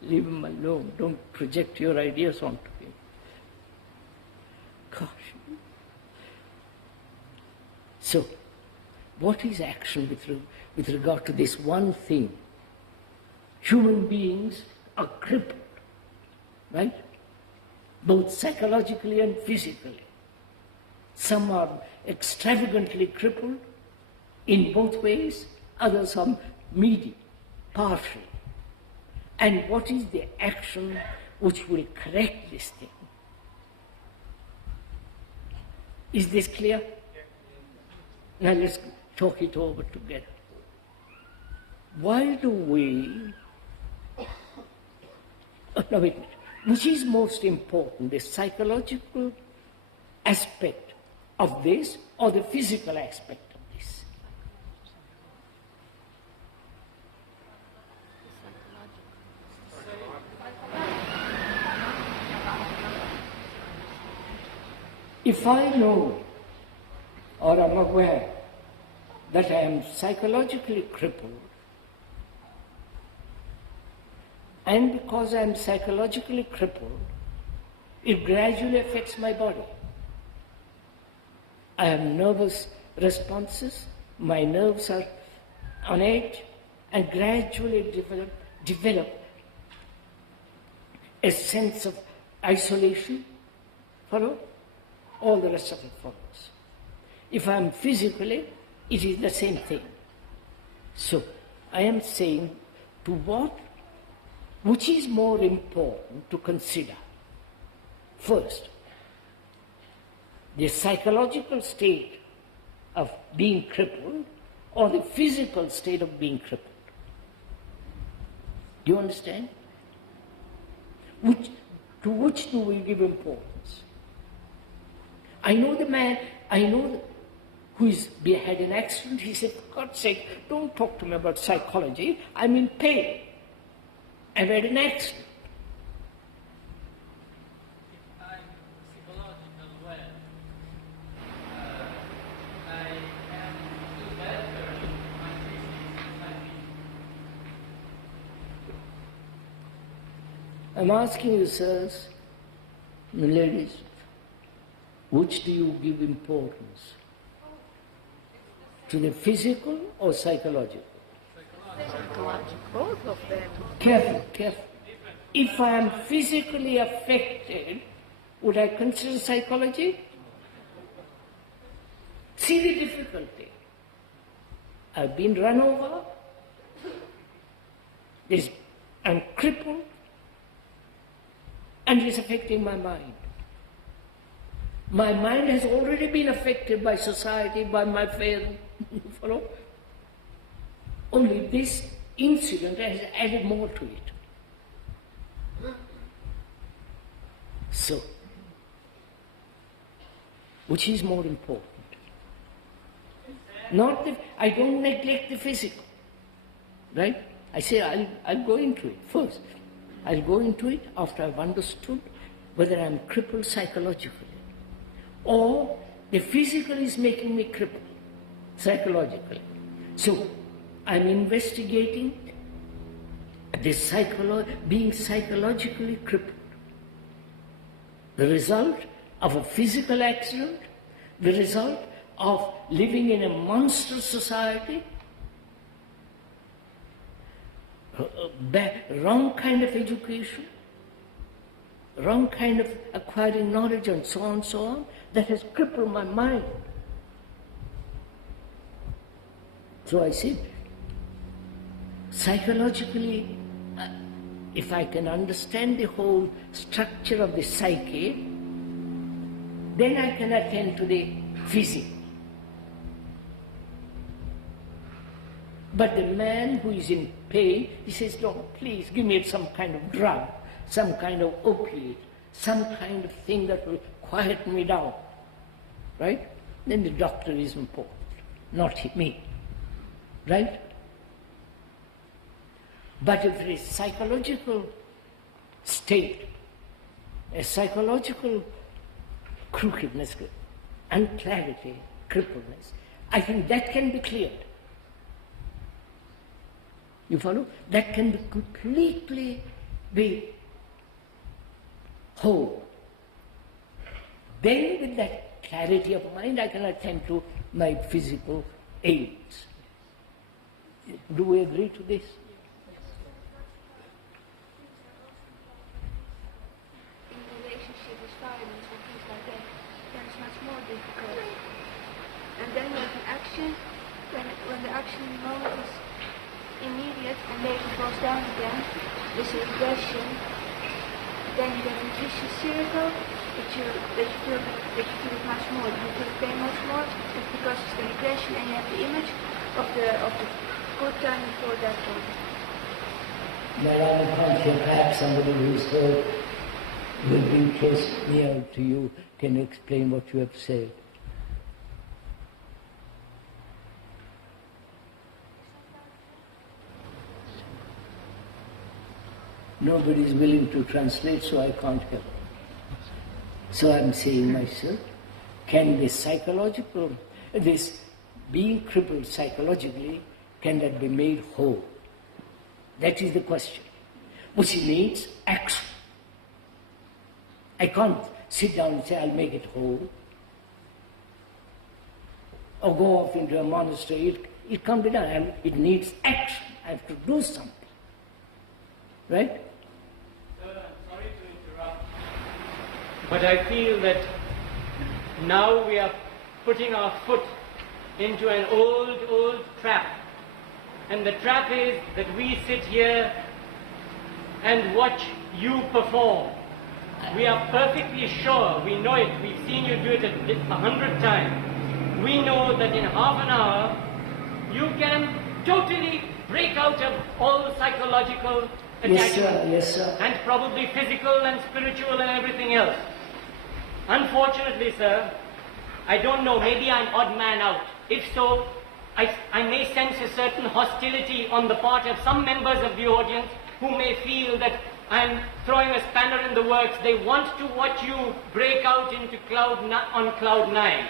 Leave him alone. Don't project your ideas onto him. Gosh. So, what is action with regard to this one thing? Human beings are crippled, right? Both psychologically and physically. Some are extravagantly crippled in both ways, others are medium, partial. and what is the action which will correct this thing. Is this clear? Now let's talk it over together. Why do we... no, wait a minute. Which is most important, the psychological aspect of this or the physical aspect of this? If I know or am aware that I am psychologically crippled, and because I am psychologically crippled, it gradually affects my body. I have nervous responses, my nerves are on edge, and gradually develop a sense of isolation. Follow? All the rest of it follows. If I am physically, it is the same thing. So, I am saying which is more important to consider? First, the psychological state of being crippled or the physical state of being crippled. Do you understand? To which do we give importance? I know the man, who had an accident. He said, for God's sake, don't talk to me about psychology. I'm in pain. I've had an accident. If I'm psychological well, I am do better in my physics than I'm asking you, sirs and ladies, which do you give importance? To the physical or psychological? Psychological, both of them. Careful, careful. If I am physically affected, would I consider psychology? See the difficulty. I've been run over, I'm crippled, and it's affecting my mind. My mind has already been affected by society, by my faith. You follow? Only this incident has added more to it. So, which is more important? I don't neglect the physical, right? I say I'll go into it first. I'll go into it after I've understood whether I'm crippled psychologically or the physical is making me crippled psychologically. So, I'm investigating being psychologically crippled. The result of a physical accident, the result of living in a monstrous society, wrong kind of education, wrong kind of acquiring knowledge and so on, that has crippled my mind. So I said, psychologically, if I can understand the whole structure of the psyche, then I can attend to the physical. But the man who is in pain, he says, no, please give me some kind of drug, some kind of opiate, some kind of thing that will quiet me down. Right? Then the doctor is important, not me. Right? But if there is psychological state, a psychological crookedness, unclarity, crippledness, I think that can be cleared. You follow? That can be completely be whole. Then with that clarity of mind, I can attend to my physical ailments. Do we agree to this? In relationship with violence or things like that, then it's much more difficult. And then when the action moment is immediate and later goes down again, is a regression, then you get a vicious circle that you feel it much more, you feel pain much more. It's because it's the regression and you have the image of the good time before that one. Madam Kancha, perhaps somebody who's heard, who has been close near to you, can explain what you have said. Nobody is willing to translate, so I can't help. So I'm saying myself, can this psychological, this being crippled psychologically, can that be made whole? That is the question. Which needs action. I can't sit down and say, I'll make it whole. Or go off into a monastery. It can't be done. It needs action. I have to do something. Right? Sir, I'm sorry to interrupt. But I feel that now we are putting our foot into an old trap. And the trap is that we sit here and watch you perform. We are perfectly sure, we know it, we've seen you do it 100 times. We know that in half an hour, you can totally break out of all psychological attachment. Yes, sir. And probably physical and spiritual and everything else. Unfortunately, sir, I don't know, maybe I'm odd man out. If so, I may sense a certain hostility on the part of some members of the audience who may feel that I'm throwing a spanner in the works. They want to watch you break out into on cloud 9.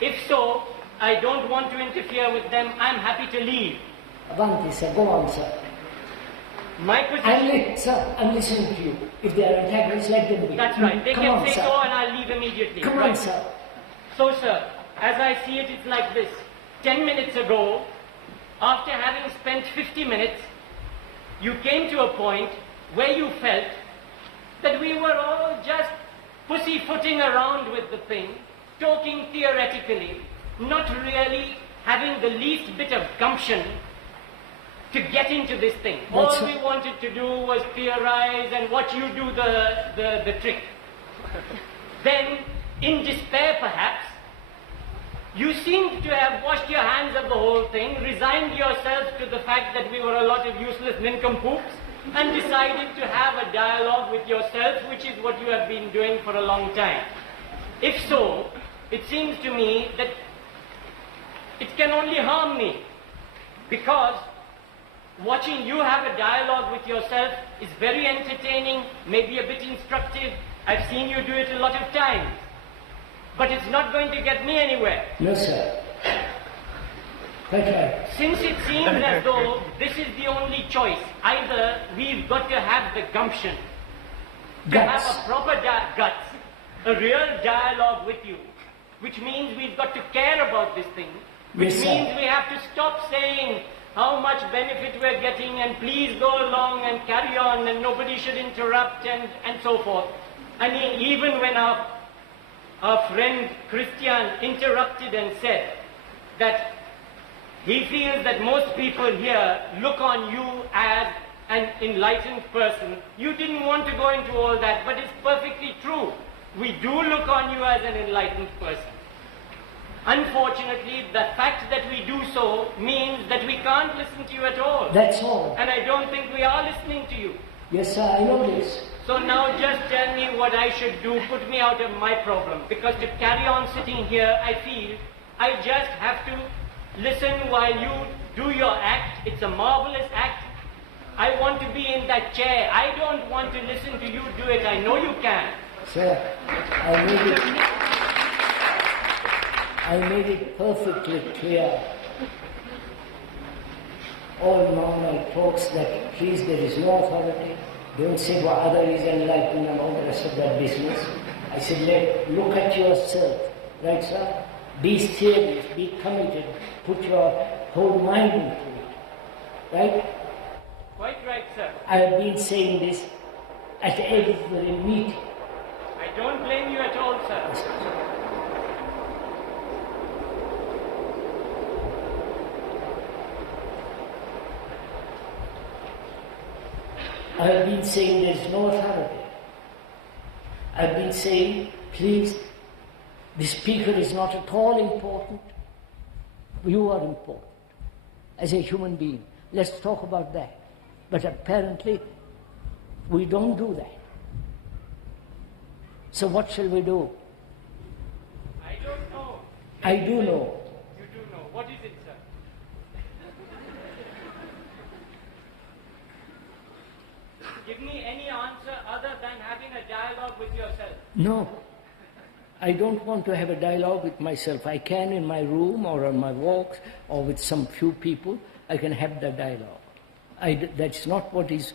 If so, I don't want to interfere with them. I'm happy to leave. Avanti, sir. Go on, sir. My position... Sir, I'm listening to you. If they are antagonists, let them be. That's right. They Come can on, say sir. so and I'll leave immediately. Come right? on, sir. So, sir, as I see it, it's like this. 10 minutes ago, after having spent 50 minutes, you came to a point where you felt that we were all just pussyfooting around with the thing, talking theoretically, not really having the least bit of gumption to get into this thing. All we wanted to do was theorize and watch you do the trick. Then, in despair perhaps, you seemed to have washed your hands of the whole thing, resigned yourselves to the fact that we were a lot of useless nincompoops, and decided to have a dialogue with yourself, which is what you have been doing for a long time. If so, it seems to me that it can only harm me, because watching you have a dialogue with yourself is very entertaining, maybe a bit instructive. I've seen you do it a lot of times. But it's not going to get me anywhere. No, sir. Quite right. Since it seems as though this is the only choice, either we've got to have the gumption to have a proper guts, a real dialogue with you, which means we've got to care about this thing, which means we have to stop saying how much benefit we're getting and please go along and carry on and nobody should interrupt and so forth. I mean, even when our friend Christian interrupted and said that he feels that most people here look on you as an enlightened person. You didn't want to go into all that, but it's perfectly true. We do look on you as an enlightened person. Unfortunately, the fact that we do so means that we can't listen to you at all. That's all. And I don't think we are listening to you. Yes, sir, I know this. So now just tell me what I should do, put me out of my problem. Because to carry on sitting here, I feel I just have to listen while you do your act. It's a marvelous act. I want to be in that chair. I don't want to listen to you do it. I know you can. Sir, I made it perfectly clear. All normal talks that please there is no authority. Don't say what other is enlightened and all the rest of that business. I said, look at yourself. Right, sir? Be serious, be committed, put your whole mind into it. Right? Quite right, sir. I have been saying this at every meeting. I don't blame you at all, sir. I've been saying there's no authority. I've been saying, please, the speaker is not at all important. You are important as a human being. Let's talk about that. But apparently, we don't do that. So what shall we do? I don't know. I do know. You do know. What is it, sir? Give me any answer other than having a dialogue with yourself. No. I don't want to have a dialogue with myself. I can in my room or on my walks or with some few people, I can have the dialogue. That's not what is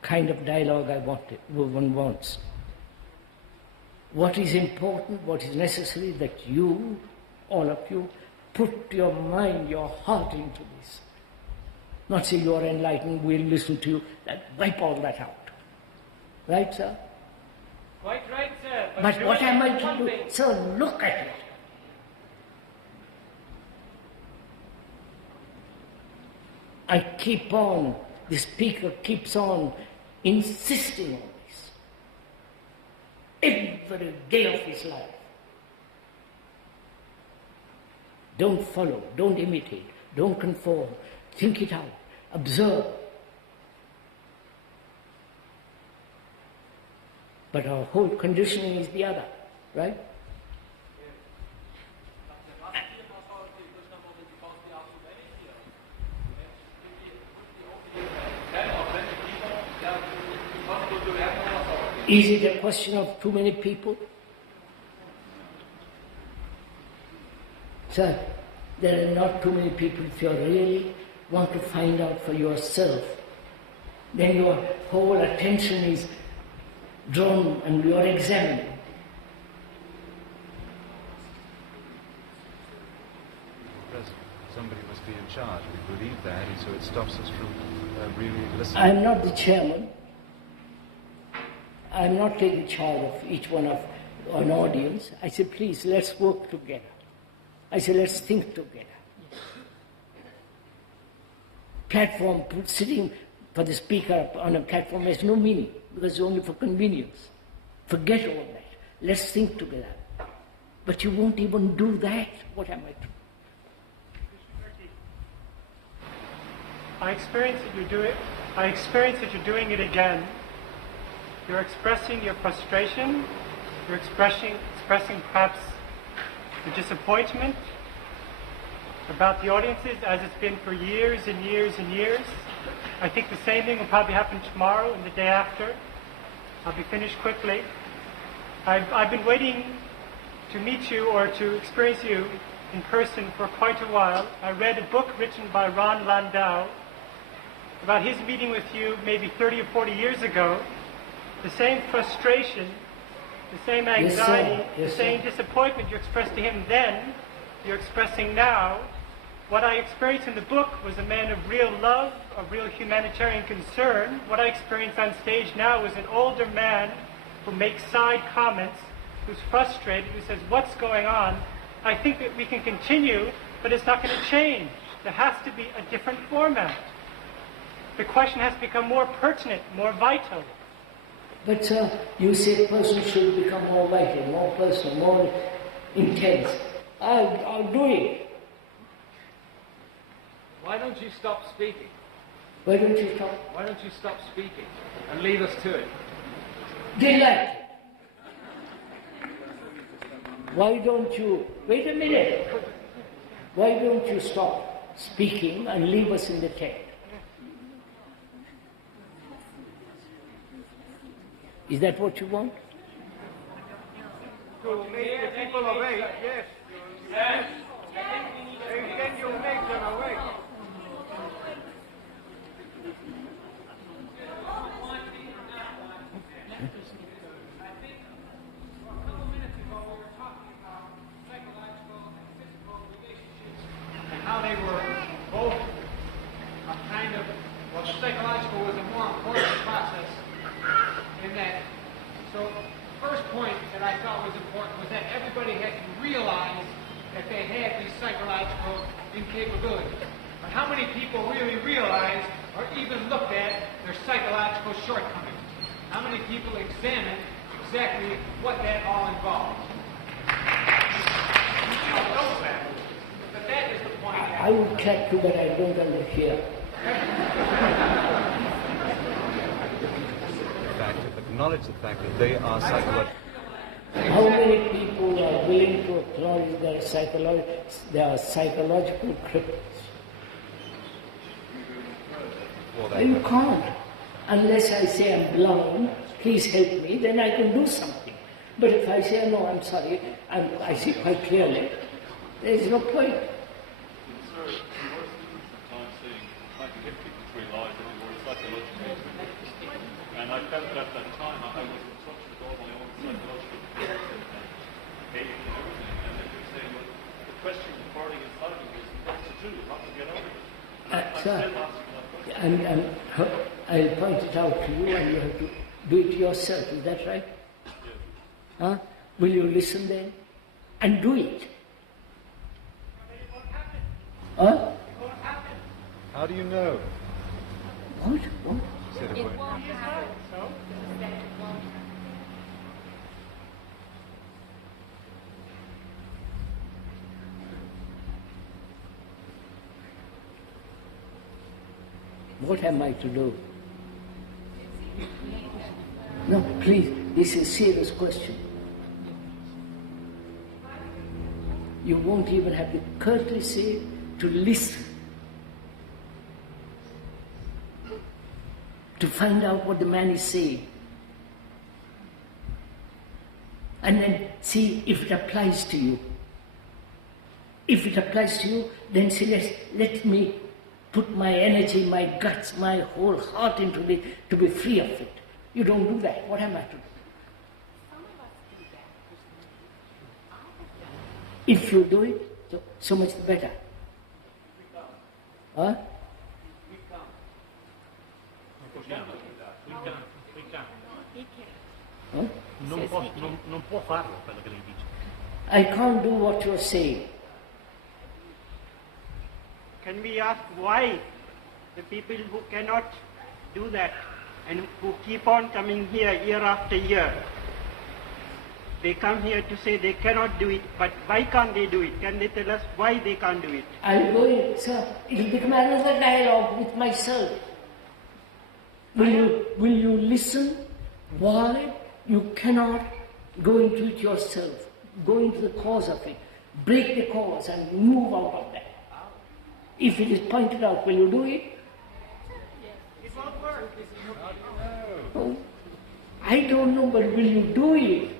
kind of dialogue one wants. What is important, what is necessary, that you, all of you, put your mind, your heart into this. Not say you are enlightened, we'll listen to you, wipe all that out. Right, sir? Quite right, sir. But what am I to do? Sir, look at it. I keep on, the speaker keeps on insisting on this. Every day of his life. Don't follow, don't imitate, don't conform. Think it out, observe. But our whole conditioning is the other, right? Is it a question of too many people? Sir, there are not too many people. If you really want to find out for yourself, then your whole attention is drawn and you are examining. Somebody must be in charge. We believe that, and so it stops us from really listening. I'm not the chairman. I'm not taking charge of each one of an audience. I say, please, let's work together. I say, let's think together. Platform, sitting for the speaker on a platform has no meaning, because it's only for convenience. Forget all that. Let's think together. But you won't even do that. What am I doing? I experience that you're doing it again. You're expressing your frustration. You're expressing perhaps the disappointment about the audiences, as it's been for years and years and years. I think the same thing will probably happen tomorrow and the day after. I'll be finished quickly. I've been waiting to meet you or to experience you in person for quite a while. I read a book written by Ron Landau about his meeting with you maybe 30 or 40 years ago. The same frustration, the same anxiety, the same disappointment you expressed to him then, you're expressing now. What I experienced in the book was a man of real love, of real humanitarian concern. What I experience on stage now is an older man who makes side comments, who's frustrated, who says, what's going on? I think that we can continue, but it's not going to change. There has to be a different format. The question has to become more pertinent, more vital. But you say person should become more vital, more personal, more intense. I'll do it. Why don't you stop speaking? Why don't you stop? Why don't you stop speaking and leave us to it? Delight. Why don't you, wait a minute. Why don't you stop speaking and leave us in the tent? Is that what you want? To make the people awake, yes. Yes. Then you make them awake. And how they were both a kind of, well, the psychological was a more important process in that. So the first point that I thought was important was that everybody had to realize that they had these psychological incapabilities. But how many people really realized or even looked at their psychological shortcomings? How many people examine exactly what that all involves? You don't know that, but that is the point. I would clap to, but I don't underhear. Acknowledge the fact that they are psychological. How many people are willing to acknowledge their psychological cripples? You can't. Unless I say I'm blind, please help me, then I can do something. But if I say, no, I'm sorry, I see quite clearly, there is no point. And I felt that at that time I was in touch with all my own psychological fears and hate and everything. And then you're saying, well, the question burning inside of me is what to do, how to get over it. And I'm still asking that question. And I'll point it out to you, and you have to do it yourself. Is that right? Yes. Huh? Will you listen then? And do it. Huh? How do you know? What? It won't happen. What am I to do? No, please, this is a serious question. You won't even have the courtesy to listen, to find out what the man is saying, and then see if it applies to you. If it applies to you, then say, let me put my energy, my guts, my whole heart into it to be free of it. You don't do that. What am I to do? If you do it, so much the better. Huh? Huh? Non può farlo quello che lei dice. I can't do what you're saying. Can we ask why the people who cannot do that and who keep on coming here year after year, they come here to say they cannot do it, but why can't they do it? Can they tell us why they can't do it? I'll go in, sir. It'll become another dialogue with myself. Will you listen why you cannot go into it yourself? Go into the cause of it. Break the cause and move out of that. If it is pointed out, will you do it? It won't work. Oh, I don't know, but will you do it?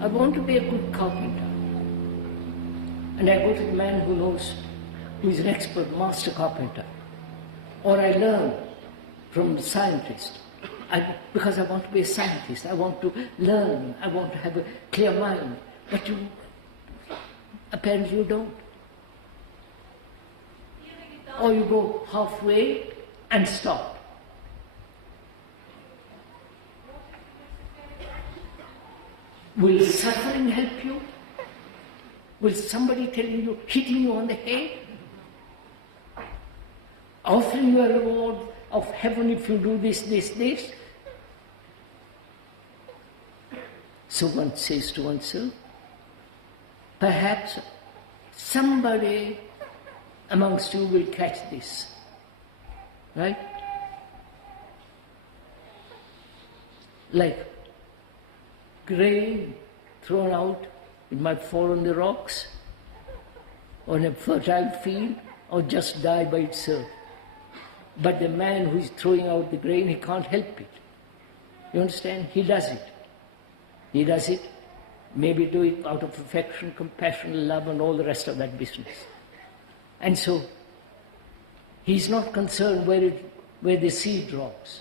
I want to be a good carpenter. And I go to the man who knows, who is an expert master carpenter. Or I learn from the scientist. Because I want to be a scientist. I want to learn. I want to have a clear mind. But apparently you don't. Or you go halfway and stop. Will suffering help you? Will somebody telling you, hitting you on the head? Offering you a reward of heaven if you do this, this, this? So one says to oneself, perhaps somebody amongst you will catch this. Right? Like grain thrown out, it might fall on the rocks, or in a fertile field, or just die by itself. But the man who is throwing out the grain, he can't help it. You understand? He does it. He does it, maybe do it out of affection, compassion, love, and all the rest of that business. And so, he's not concerned where the seed drops.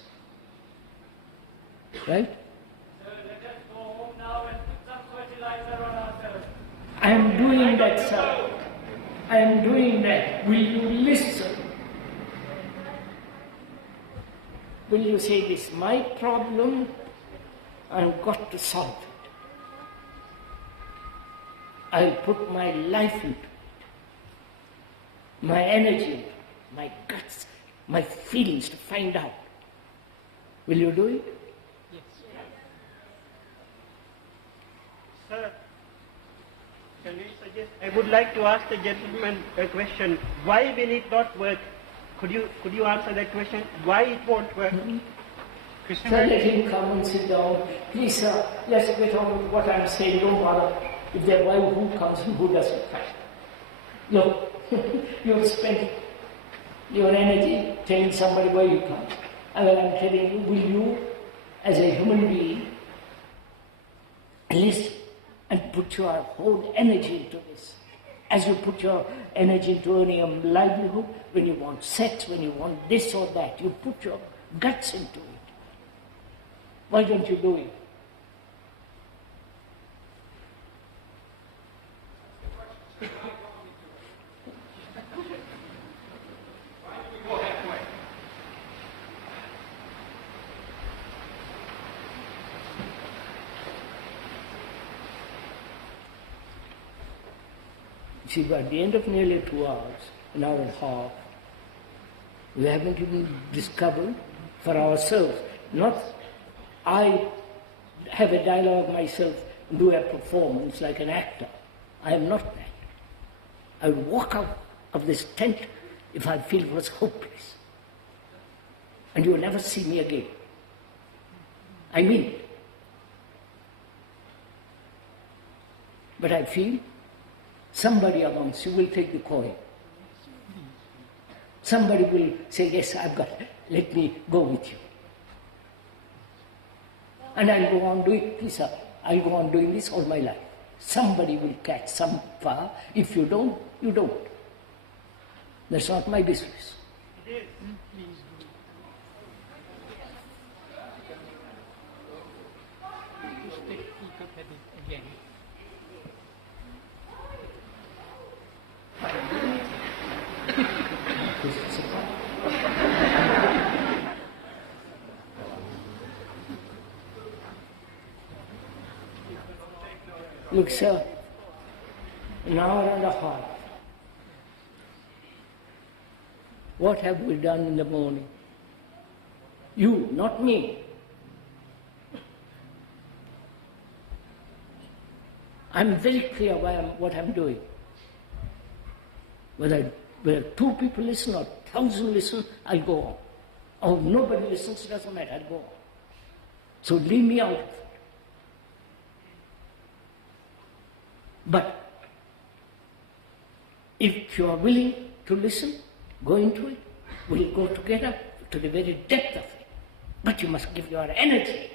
Right? I am doing that, sir. I am doing that. Will you listen? will you say this, my problem, I've got to solve it. I'll put my life into it, my energy, my guts, my feelings to find out. Will you do it? Yes. Sir, can we suggest? I would like to ask the gentleman a question. Why will it not work? Could you answer that question? Why it won't work? Sir, let him come and sit down. Please, sir, let's get on with what I'm saying. Don't bother if their wife who comes and who doesn't come. Look, you've spent your energy telling somebody why you come. And when I'm telling you, will you, as a human being, listen and put your whole energy into this? As you put your energy into earning a livelihood, when you want sex, when you want this or that, you put your guts into it. Why don't you do it? See, by the end of nearly 2 hours, an hour and a half, we haven't even discovered for ourselves. Not I have a dialogue myself and do a performance like an actor. I am not that. I will walk out of this tent if I feel it was hopeless. And you will never see me again. I mean it. But I feel somebody amongst you will take the coin. Somebody will say, yes, I've got it. Let me go with you. And I'll go on doing this. I'll go on doing this all my life. Somebody will catch some far. If you don't, you don't. That's not my business. It is. Again. Look, sir, an hour and a half. What have we done in the morning? You, not me. I'm very clear what I'm doing. Whether 2 people listen or 1,000 listen, I'll go on. Or nobody listens, it doesn't matter, I'll go on. So leave me out of it. But if you are willing to listen, go into it. We'll go together to the very depth of it. But you must give your energy.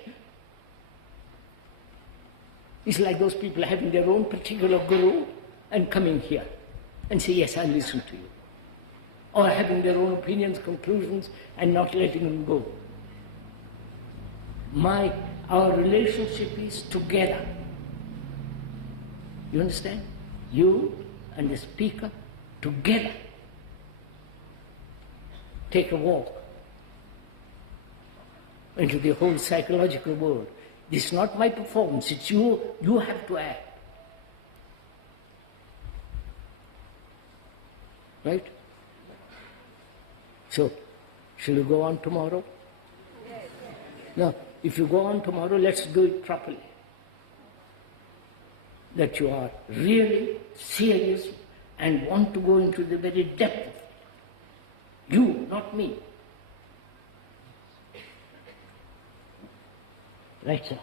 It's like those people having their own particular guru and coming here and say, yes, I'll listen to you. Or having their own opinions, conclusions, and not letting them go. Our relationship is together. You understand? You and the speaker together. Take a walk into the whole psychological world. This is not my performance, it's you. You have to act. Right? So, shall we go on tomorrow? No, if you go on tomorrow, let's do it properly. That you are really serious and want to go into the very depth of it. You, not me. Right, sir?